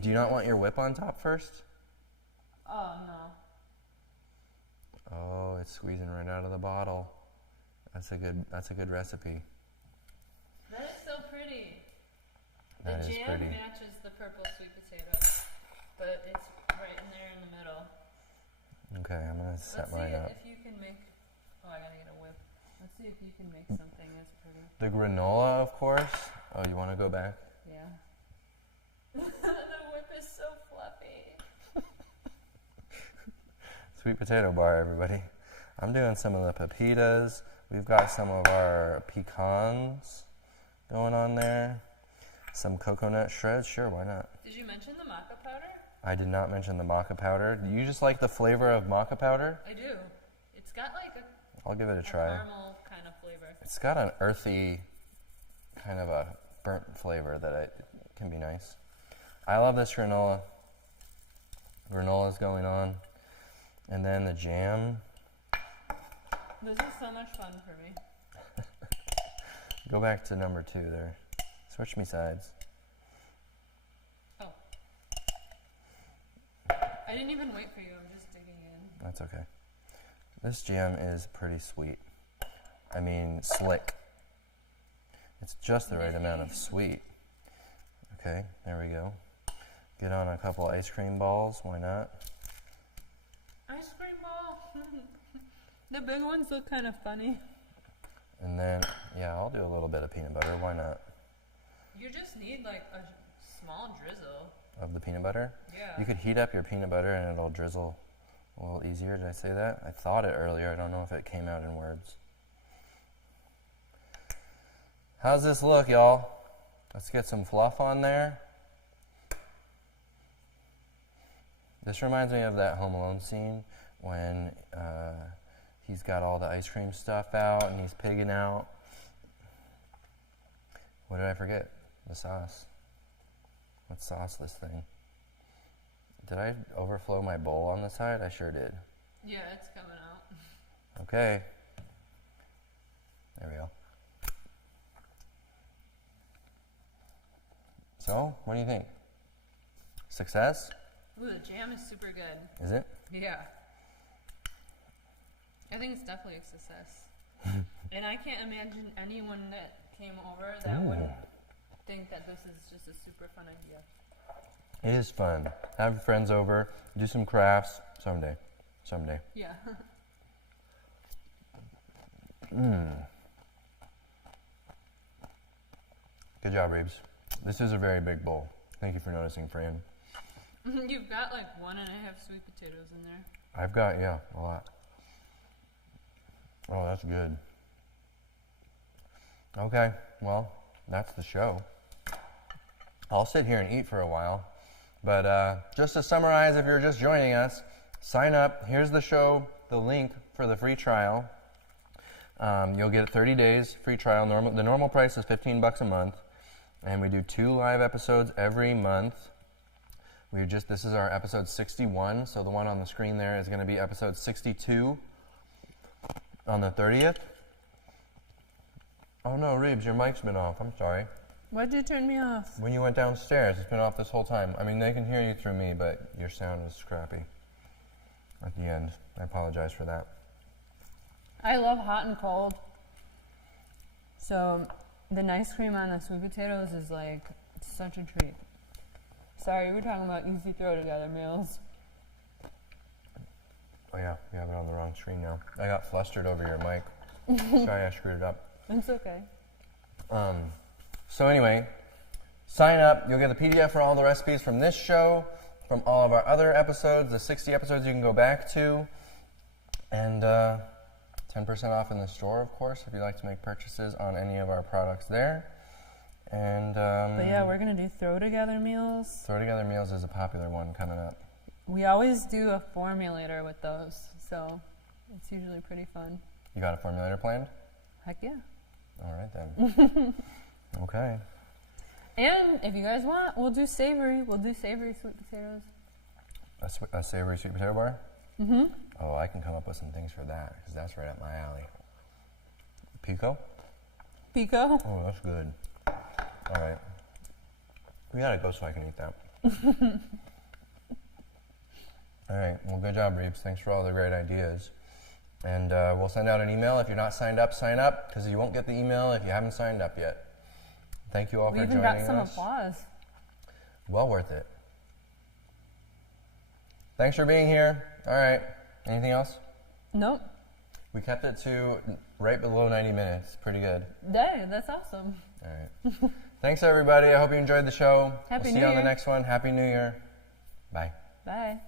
Do you not want your whip on top first? Oh, no. Oh, it's squeezing right out of the bottle. That's a good recipe. That is so pretty. That is the jam pretty. matches the purple sweet potato, but it's right in there in the middle. Okay, I'm gonna set mine up. Let's see if you can make. Oh, I gotta get a whip. Let's see if you can make something as pretty. The granola, of course. Oh, you want to go back? Yeah. The whip is so fluffy. Sweet potato bar, everybody. I'm doing some of the pepitas. We've got some of our pecans going on there. Some coconut shreds. Sure, why not? Did you mention the maca powder? I did not mention the maca powder. Do you just like the flavor of maca powder? I do. It's got like I'll give it a a try. caramel kind of flavor. It's got an earthy, kind of a burnt flavor that it can be nice. I love this granola. Granola's going on. And then the jam. This is so much fun for me. Go back to number 2 there. Switch me sides. Oh. I didn't even wait for you. I'm just digging in. That's okay. This jam is pretty sweet. I mean, slick. It's just the right amount of sweet. Okay, there we go. Get on a couple ice cream balls. Why not? Ice cream ball. The big ones look kind of funny. And then, yeah, I'll do a little bit of peanut butter. Why not? You just need like a small drizzle. Of the peanut butter? Yeah. You could heat up your peanut butter and it'll drizzle a little easier. Did I say that? I thought it earlier. I don't know if it came out in words. How's this look, y'all? Let's get some fluff on there. This reminds me of that Home Alone scene when he's got all the ice cream stuff out and he's pigging out. What did I forget? The sauce. Let's sauce this thing. Did I overflow my bowl on the side? I sure did. Yeah, it's coming out. Okay. There we go. So, what do you think? Success? Ooh, the jam is super good. Is it? Yeah. I think it's definitely a success. And I can't imagine anyone that came over that wouldn't think that this is just a super fun idea. It is fun. Have friends over, do some crafts someday. Yeah. Good job, Reeves. This is a very big bowl. Thank you for noticing, Fran. You've got like 1.5 sweet potatoes in there. I've got, yeah, a lot. Oh, that's good. Okay, well, that's the show. I'll sit here and eat for a while. But just to summarize, if you're just joining us, sign up. Here's the show, the link for the free trial. You'll get 30 days free trial. The normal price is $15 a month. And we do 2 live episodes every month. This is our episode 61, so the one on the screen there is going to be episode 62 on the 30th. Oh no, Reeves, your mic's been off. I'm sorry. Why'd you turn me off? When you went downstairs, it's been off this whole time. I mean, they can hear you through me, but your sound is scrappy at the end. I apologize for that. I love hot and cold. So the nice cream on the sweet potatoes is like such a treat. Sorry, we're talking about easy throw together meals. Oh yeah, you have it on the wrong screen now. I got flustered over your mic. Sorry, I screwed it up. It's okay. So anyway, sign up. You'll get the PDF for all the recipes from this show, from all of our other episodes, the 60 episodes you can go back to, and 10% off in the store, of course, if you'd like to make purchases on any of our products there. And but yeah, we're gonna do throw together meals. Throw together meals is a popular one coming up. We always do a formulator with those, so it's usually pretty fun. You got a formulator planned? Heck yeah. All right then. Okay. And if you guys want, we'll do savory. We'll do savory sweet potatoes. A savory sweet potato bar? Mm-hmm. Oh, I can come up with some things for that, because that's right up my alley. Pico? Pico? Oh, that's good. All right. We gotta go so I can eat that. All right. Well, good job, Reeves. Thanks for all the great ideas. And we'll send out an email. If you're not signed up, sign up, because you won't get the email if you haven't signed up yet. Thank you all for joining us. We even got some applause. Well worth it. Thanks for being here. All right. Anything else? Nope. We kept it to right below 90 minutes. Pretty good. Dang, that's awesome. All right. Thanks, everybody. I hope you enjoyed the show. Happy We'll see New you on the Year. next one. Happy New Year. Bye. Bye.